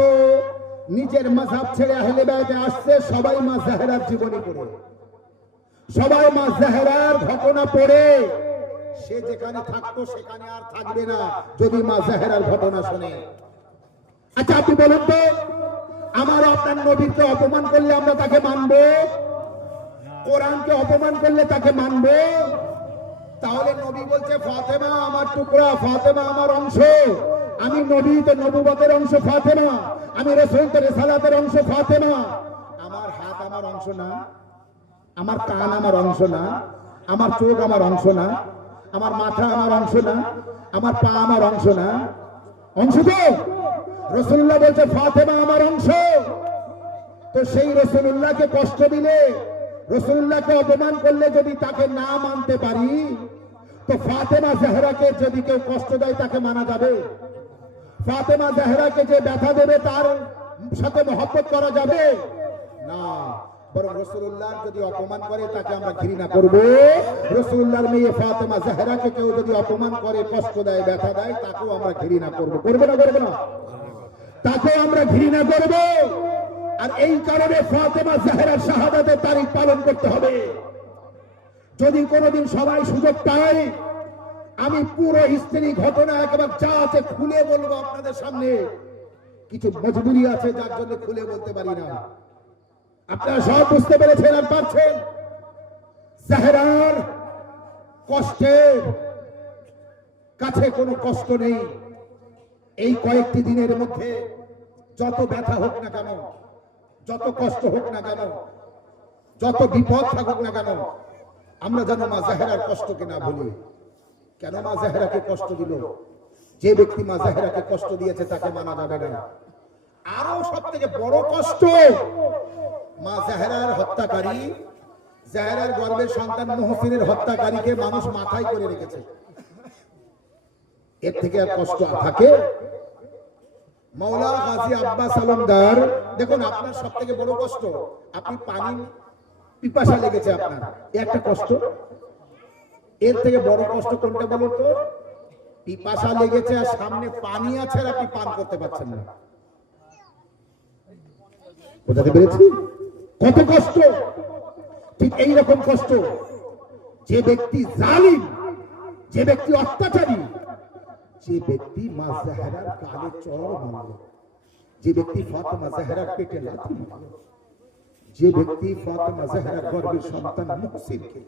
নিজের মাযহাব ছেড়ে আহলে বাইতে আসছে, সবাই মা জাহেরার জীবনী পড়ে, সবাই মা জাহেরার ঘটনা পড়ে। সে যেখানে থাকতো সেখানে আর থাকবে না যদি মা জাহেরার ঘটনা শুনে। আচ্ছা আপনি বলুন তো, আমার আপনার নবীকে অপমান করলে আমরা তাকে মানবো? কোরআনকে অপমান করলে তাকে মানবো? তাহলে নবী বলছে ফাতেমা আমার টুকরা, ফাতেমা আমার অংশ, আমি নবী তো নবুবতের অংশ ফাতেমা, আমি রাসূল তো রিসালাতের অংশ ফাতেমা। আমার হাত আমার অংশ না, আমার কান আমার অংশ না, আমার চোখ আমার অংশ না, আমার মাথা আমার অংশ না, আমার পা আমার অংশ না, অংশ তো? রাসূলুল্লাহ বলছে ফাতেমা আমার অংশ। তো সেই রাসূলুল্লাহকে কষ্ট দিলে, রাসূলুল্লাহকে অপমান করলে যদি তাকে না মানতে পারি, তো ফাতেমা জাহরাকে যদি কেউ কষ্ট দেয় তাকে মানা যাবে? ফাতেমা জাহরাকে যে ব্যথা দেবে তার সাথে মহব্বত করা যাবে না। বরং রাসূলুল্লাহর যদি অপমান করে তাকে আমরা ঘৃণা করব। রাসূলুল্লাহর মেয়ে ফাতেমা জাহরাকে কেউ যদি অপমান করে, কষ্ট দেয়, ব্যথা দেয়, তাকেও আমরা ঘৃণা করব। করব না করব না? তাকেও আমরা ঘৃণা করব। আর এই কারণে ফাতেমা জাহরার শাহাদাতের তারিখ পালন করতে হবে। যদি কোনোদিন সবাই সুযোগ পায়, আমি পুরো হিস্ট্রি ঘটনা একেবারে যা আছে খুলে বলবো আপনাদের সামনে। কিছু মজবুরি আছে যার জন্য খুলে বলতে পারি না। আপনারা সব বুঝতে পেরেছেন আর পারছেন। জাহেরার কষ্টের কাছে কোনো কষ্ট নেই। এই কয়েকটি দিনের মধ্যে যত ব্যথা হোক না কেন, যত কষ্ট হোক না কেন, যত বিপদ থাকুক না কেন, আমরা যেন মা জাহেরার কষ্টকে না ভুলি। কেন মা জাহেরাকে কষ্ট দিল? যে ব্যক্তি মা জাহেরাকে কষ্ট দিয়েছে তাকে মানা যাবে না। আরো সব থেকে বড় কষ্ট, মা জাহেরার হত্যাকারী, জাহেরার গর্ভের সন্তান মুহসিনের হত্যাকারীকে মানুষ মাথায় করে রেখেছে। এর থেকে আর কষ্ট থাকে? মাওলা গাজী আব্বাস আলমদার, দেখুন আপনার সব থেকে বড় কষ্ট, আপনি পানি পিপাসা লেগেছে আপনার, একটা কষ্ট। এর থেকে বড় কষ্ট কোনটা বলুন তো? পিপাসা লেগেছে আর সামনে পানি আছে আর আপনি পান করতে পারছেন না। বোঝাতে পেরেছি কত কষ্ট? ঠিক এইরকম কষ্ট যে ব্যক্তি জালিম, যে ব্যক্তি অত্যাচারী, যে ব্যক্তি মা জাহেরার কালে চড় মারল, যে ব্যক্তি ফাতেমা জাহেরার পেটে লাথি মারল, যে ব্যক্তি ফাতেমা জাহেরার গর্ভের সন্তান মুহসিনকে,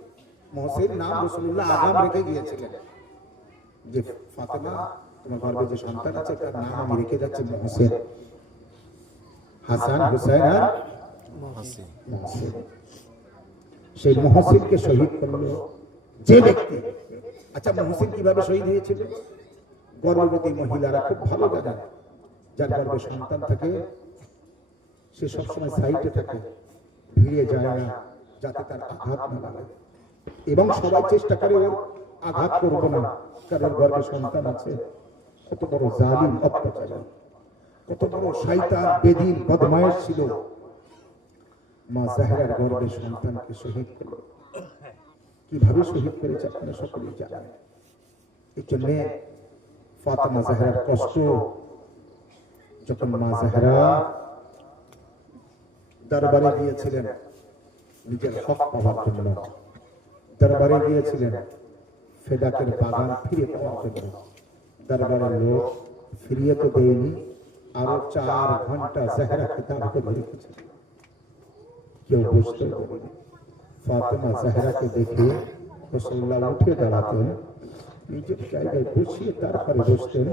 মুহসিন নাম রাসূলুল্লাহ আগাম রেখে গিয়েছিলেন যে ফাতেমা তোমার গর্ভে যে সন্তান আছে তার নাম আমি রেখে যাচ্ছি মুহসিন, হাসান হুসাইন আর মুহসিন। সেই মুহসিনকে শহীদ করলো যে ব্যক্তি। আচ্ছা মুহসিন কিভাবে শহীদ হয়েছিল? গর্ভবতী মহিলারা খুব ভালো জানেন, যার গর্ভে সন্তান থাকে সে সবসময় সাইডে থাকে, ভিড়ে যায় না যাতে তার আঘাত না লাগে, এবং সবাই চেষ্টা করে ওর আঘাত করবো না, কারণ গর্ভে সন্তান আছে। কত বড় জালিম অত্যাচারী, কত বড় শয়তান বেদিন বদমায়েশ ছিল। মা জাহেরার গর্ভে সন্তানকে শহীদ করল। কিভাবে শহীদ করেছে আপনারা সকলেই জানেন। এই জন্য ফাতেমা জাহেরার কষ্ট, যখন মা জাহেরা দরবারে গিয়েছিলেন নিজের হক পাওয়ার জন্য, দরবারে গিয়েছিলেন ফেদাকের বাগান ফিরে পাওয়ার জন্য, দরবারের লোক ফিরিয়ে তো দেয়নি, আরো 4 ঘন্টা জাহেরাকে দাঁড়াতে ধরে রেখেছে, কেউ বুঝতে পারেনি। ফাতেমা জাহেরাকে দেখে রাসূলুল্লাহ উঠে দাঁড়াতেন, নিজের জায়গায় বসিয়ে তারপরে বসতেন।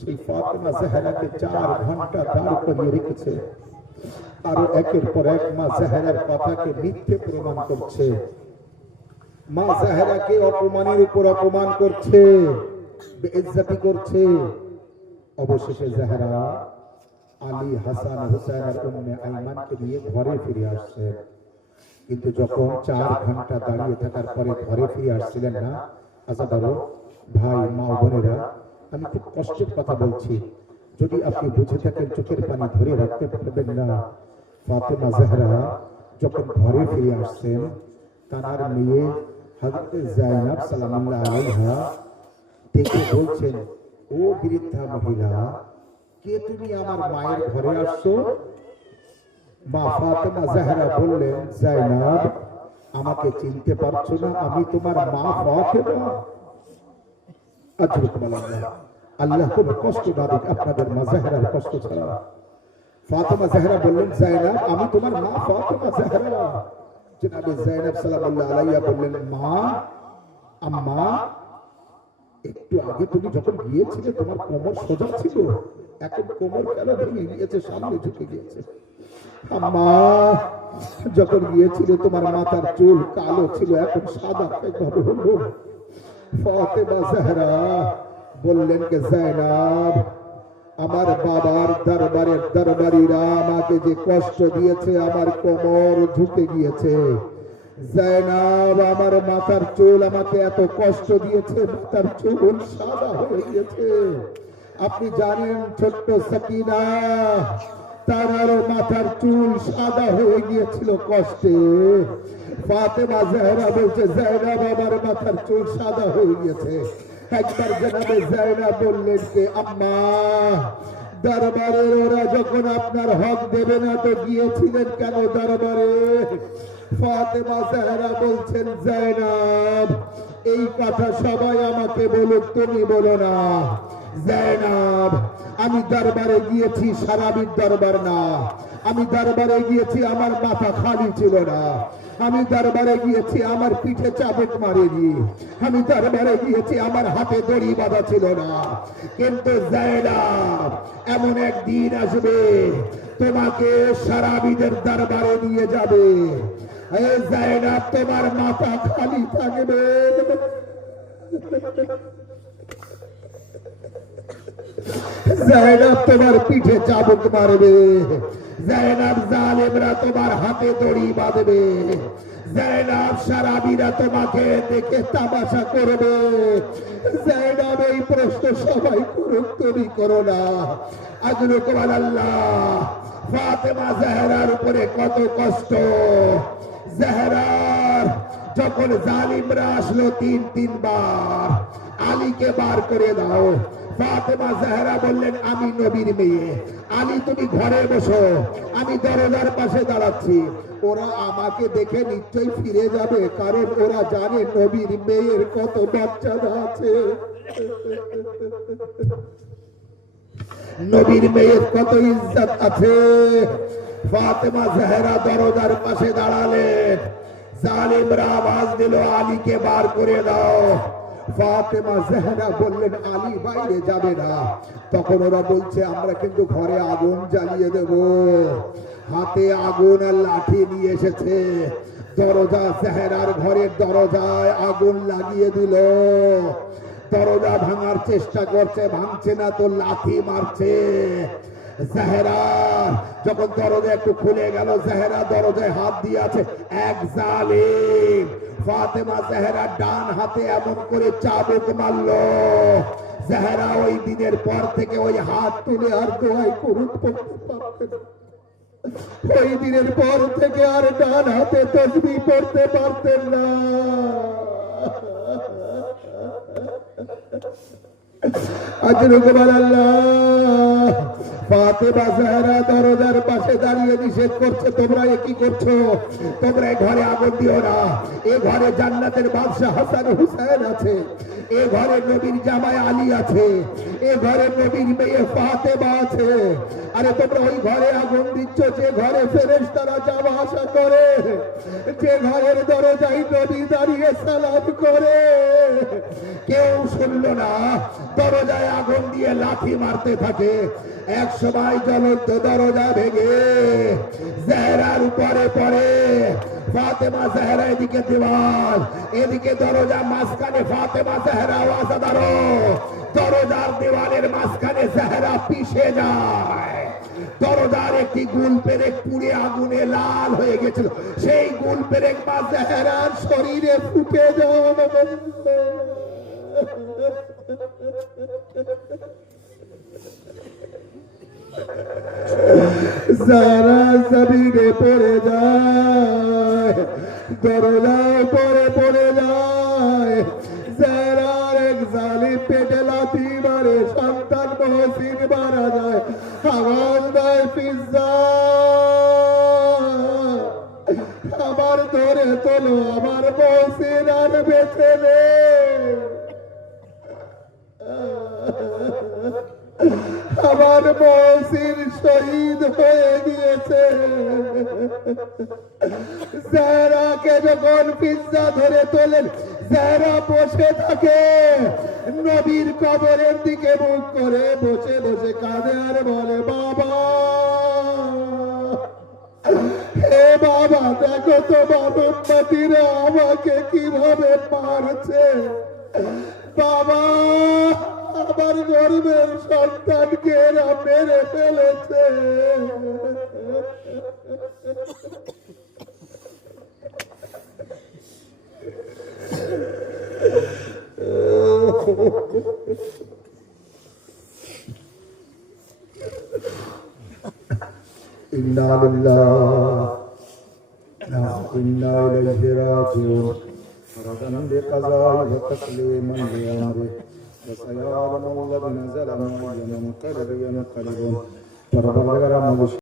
সেই ফাতেমা জাহরাকে 4 ঘন্টা দাঁড় করিয়ে রেখেছে। আরো একের পর এক মা জাহরার কথাকে মিথ্যে প্রমাণ করছে, মা জাহরাকে অপমানের উপর অপমান করছে, বেইজ্জতি করছে। অবশেষে জাহরা আলী, হাসান, হুসাইন আর উম্মে আইমানকে নিয়ে ঘরে ফিরে আসছে। কিন্তু যখন 4 ঘন্টা দাঁড়িয়ে থাকার পরে ঘরে ফিরে আসছিলেন না, আচ্ছা বাবু, ভাই, মা, বোনেরা, আমি খুব কষ্টের কথা বলছি, যদি আপনি বুঝে থাকেন চোখের পানি ধরে রাখতে পারবেন না। ফাতেমা জাহরা যখন ঘরে ফিরে আসছেন, তার মেয়ে হযরত যায়েনব সালামুল্লাহ আলাইহা দেখে বলছেন, ও বৃদ্ধা মহিলা, কে তুমি আমার মায়ের ঘরে আসছো? মা ফাতেমা জাহরা বললেন, যায়েনব, আমাকে চিনতে পারছো না? আমি তোমার মা ফাতেমা। আল্লাহ কোন কষ্ট না দিক আপনাদের মা জাহরার কষ্ট ছাড়া। ফাতেমা জাহরা বললেন, যায়েনব, আমি তোমার মা ফাতেমা জাহরা। জনাবে যায়েনব সালামুল্লাহ আলাইহা বললেন, মা, আম্মা, একটু আগে তুমি যখন গিয়েছিলে তোমার কোমর সোজা ছিল, এখন কোমর কেন ভেঙে গিয়েছে, সামনে ঝুঁকে গিয়েছে? আম্মা, যখন গিয়েছিলে তোমার মাথার চুল কালো ছিল, এখন সাদা কিভাবে হলো? ফাতেমা জাহরা বললেন, কে যায়েনব, আমার বাবার দরবারের দরবারীরা আমাকে যে কষ্ট দিয়েছে, আমার কোমর ঝুঁকে গিয়েছে। যায়েনব, আমার মাথার চুল আমাকে এত কষ্ট দিয়েছে, মাথার চুল সাদা হয়ে গিয়েছে। আপনি জানেন ছোট্ট সাকিনা, তার মাথার চুল সাদা হয়ে গিয়েছিল কষ্টে। ফাতেমা জাহরা বলছে, যায়েনব, আমার মাথার চুল সাদা হয়ে গিয়েছে। একবার জনাবে যায়েনব বললেন, কে আম্মা, দরবারের ওরা যখন আপনার হক দেবে না তো গিয়েছিলেন কেন দরবারে? ফাতেমা জাহরা বলছেন, যায়েনব, এই কথা সবাই আমাকে বলুক, তুমি বলো না। যায়েনব, আমি দরবারে গিয়েছি, সারাবির দরবার না। আমি দরবারে গিয়েছি, আমার মাথা খালি ছিল না। আমি দরবারে গিয়েছি, আমার পিঠে চাবুক মারেনি। আমি দরবারে গিয়েছি, আমার হাতে দড়ি বাঁধা ছিল না। কিন্তু যায়েনব, এমন একদিন আসবে তোমাকে সারাবিদের দরবারে নিয়ে যাবে। এই যায়েনব, তোমার মাথা খালি থাকবে। যায়েনব তোমার পিঠে চাবুক মারবে। যায়েনব, জালেমরা তোমার হাতে দড়ি বাঁধবে। যায়েনব, সারাবিরা তোমাকে দেখে তামাশা করবে। যায়েনব, এই প্রশ্ন সবাই করুক, তুমি করো না। আজরু কমান আল্লাহ, ফাতেমা জাহরার উপরে কত কষ্ট। জাহরার যখন জালিমরা আসলো 3 বার, আলীকে বার করে দাও। ফাতেমা জাহরা বললেন, আমি নবীর মেয়ে, আলী তুমি ঘরে বসো, আমি দরজার পাশে দাঁড়াচ্ছি। ওরা আমাকে দেখে নিশ্চয়ই ফিরে যাবে, কারণ ওরা জানে নবীর মেয়ের কত বাচ্চারা আছে, নবীর মেয়ের কত ইজ্জত আছে। ফাতেমা জাহরা দরজার পাশে দাঁড়ালেন। জালিমরা আওয়াজ দিল, আলীকে বার করে দাও। ফাতেমা জাহরা বললেন, আলী বাইরে যাবে না। তখন ওরা বলছে, আমরা কিন্তু ঘরে আগুন জ্বালিয়ে দেব। হাতে আগুন আর লাঠি নিয়ে এসেছে। দরজা, জাহরার ঘরের দরজায় আগুন লাগিয়ে দিল। দরজা ভাঙার চেষ্টা করছে, ভাঙছে না তো লাঠি মারছে। জাহরা যখন দরজা একটু খুলে গেল, জাহরা দরজায় হাত দিয়ে আছে। এক জালিম ফাতেমা জাহরা ডান হাতে এমন করে চাবুক মারলো, জাহরা ওই দিনের পর থেকে ওই হাত তুলে আর দোয়াই করুক পড়তে পারতেন। ওই দিনের পর থেকে আর ডান হাতে তাসবিহ পড়তে পারতেন না। আজরু কমান আল্লাহ, ফাতেমা জাহরা দরজার পাশে দাঁড়িয়ে নিষেধ করছে, তোমরা এ কি করছো? তোমরা ঘরে আগুন দিও না। এ ঘরে জান্নাতের বাদশা হাসান হুসাইন আছে। এ ঘরে নবীর জামাই আলী আছে, এ ঘরে নবীর মেয়ে ফাতেমা আছে। আরে তোমরা ওই ঘরে আগুন দিচ্ছ যে ঘরে ফেরেশতারা যাওয়া আসা করে, যে ঘরের দরজায় নবী দাঁড়িয়ে সালাম করে। কেউ শুনলো না, দরজায় আগুন দিয়ে লাথি মারতে থাকে। এক সময় জ্বলন্ত দরজা ভেঙে জাহরার উপরে পড়ে। ফাতেমা জাহরা এদিকে দেওয়াল, এদিকে দরজা, মাঝখানে ফাতেমা জাহরা আওয়াজ দাঁড়ো। দরজার দেওয়ালের মাঝখানে জাহরা পিষে যায়। দরজার একটি গুল পেরেক পুড়ে আগুনে লাল হয়ে গেছিল, সেই গুল পেরেক মা জাহরার শরীরে ফুটে যায়। যারা জমিনে পড়ে যায়, দরজায় পড়ে যায়। যারা এক জালিম পেটে লাথি মারে, সন্তান মহসিন মারা যায়। আওয়াজ দেয় পিজ্জা, আমার ধরে তোলো, আমার মহসিন আর বেঁচে নেই। আমার মহসিন শহীদ হয়ে গিয়েছে। যারাকে যখন পিজ্জা ধরে তোলেন, যারা বসে থাকে নবীর কবরের দিকে মুখ করে বসে বসে কাঁদে আর বলে, বাবা, হে বাবা, দেখো তোমার উম্মতিরা আমাকে কিভাবে মারছে। বাবা, আমার গর্বের সন্তানকে এরা মেরে ফেলেছে। ইন্না লিল্লাহি ওয়া ইন্না ইলাইহি রাজিউন। ردا بقضاء وتسليما لأمره وسيعلم الذين ظلموا أي منقلب ينقلبون.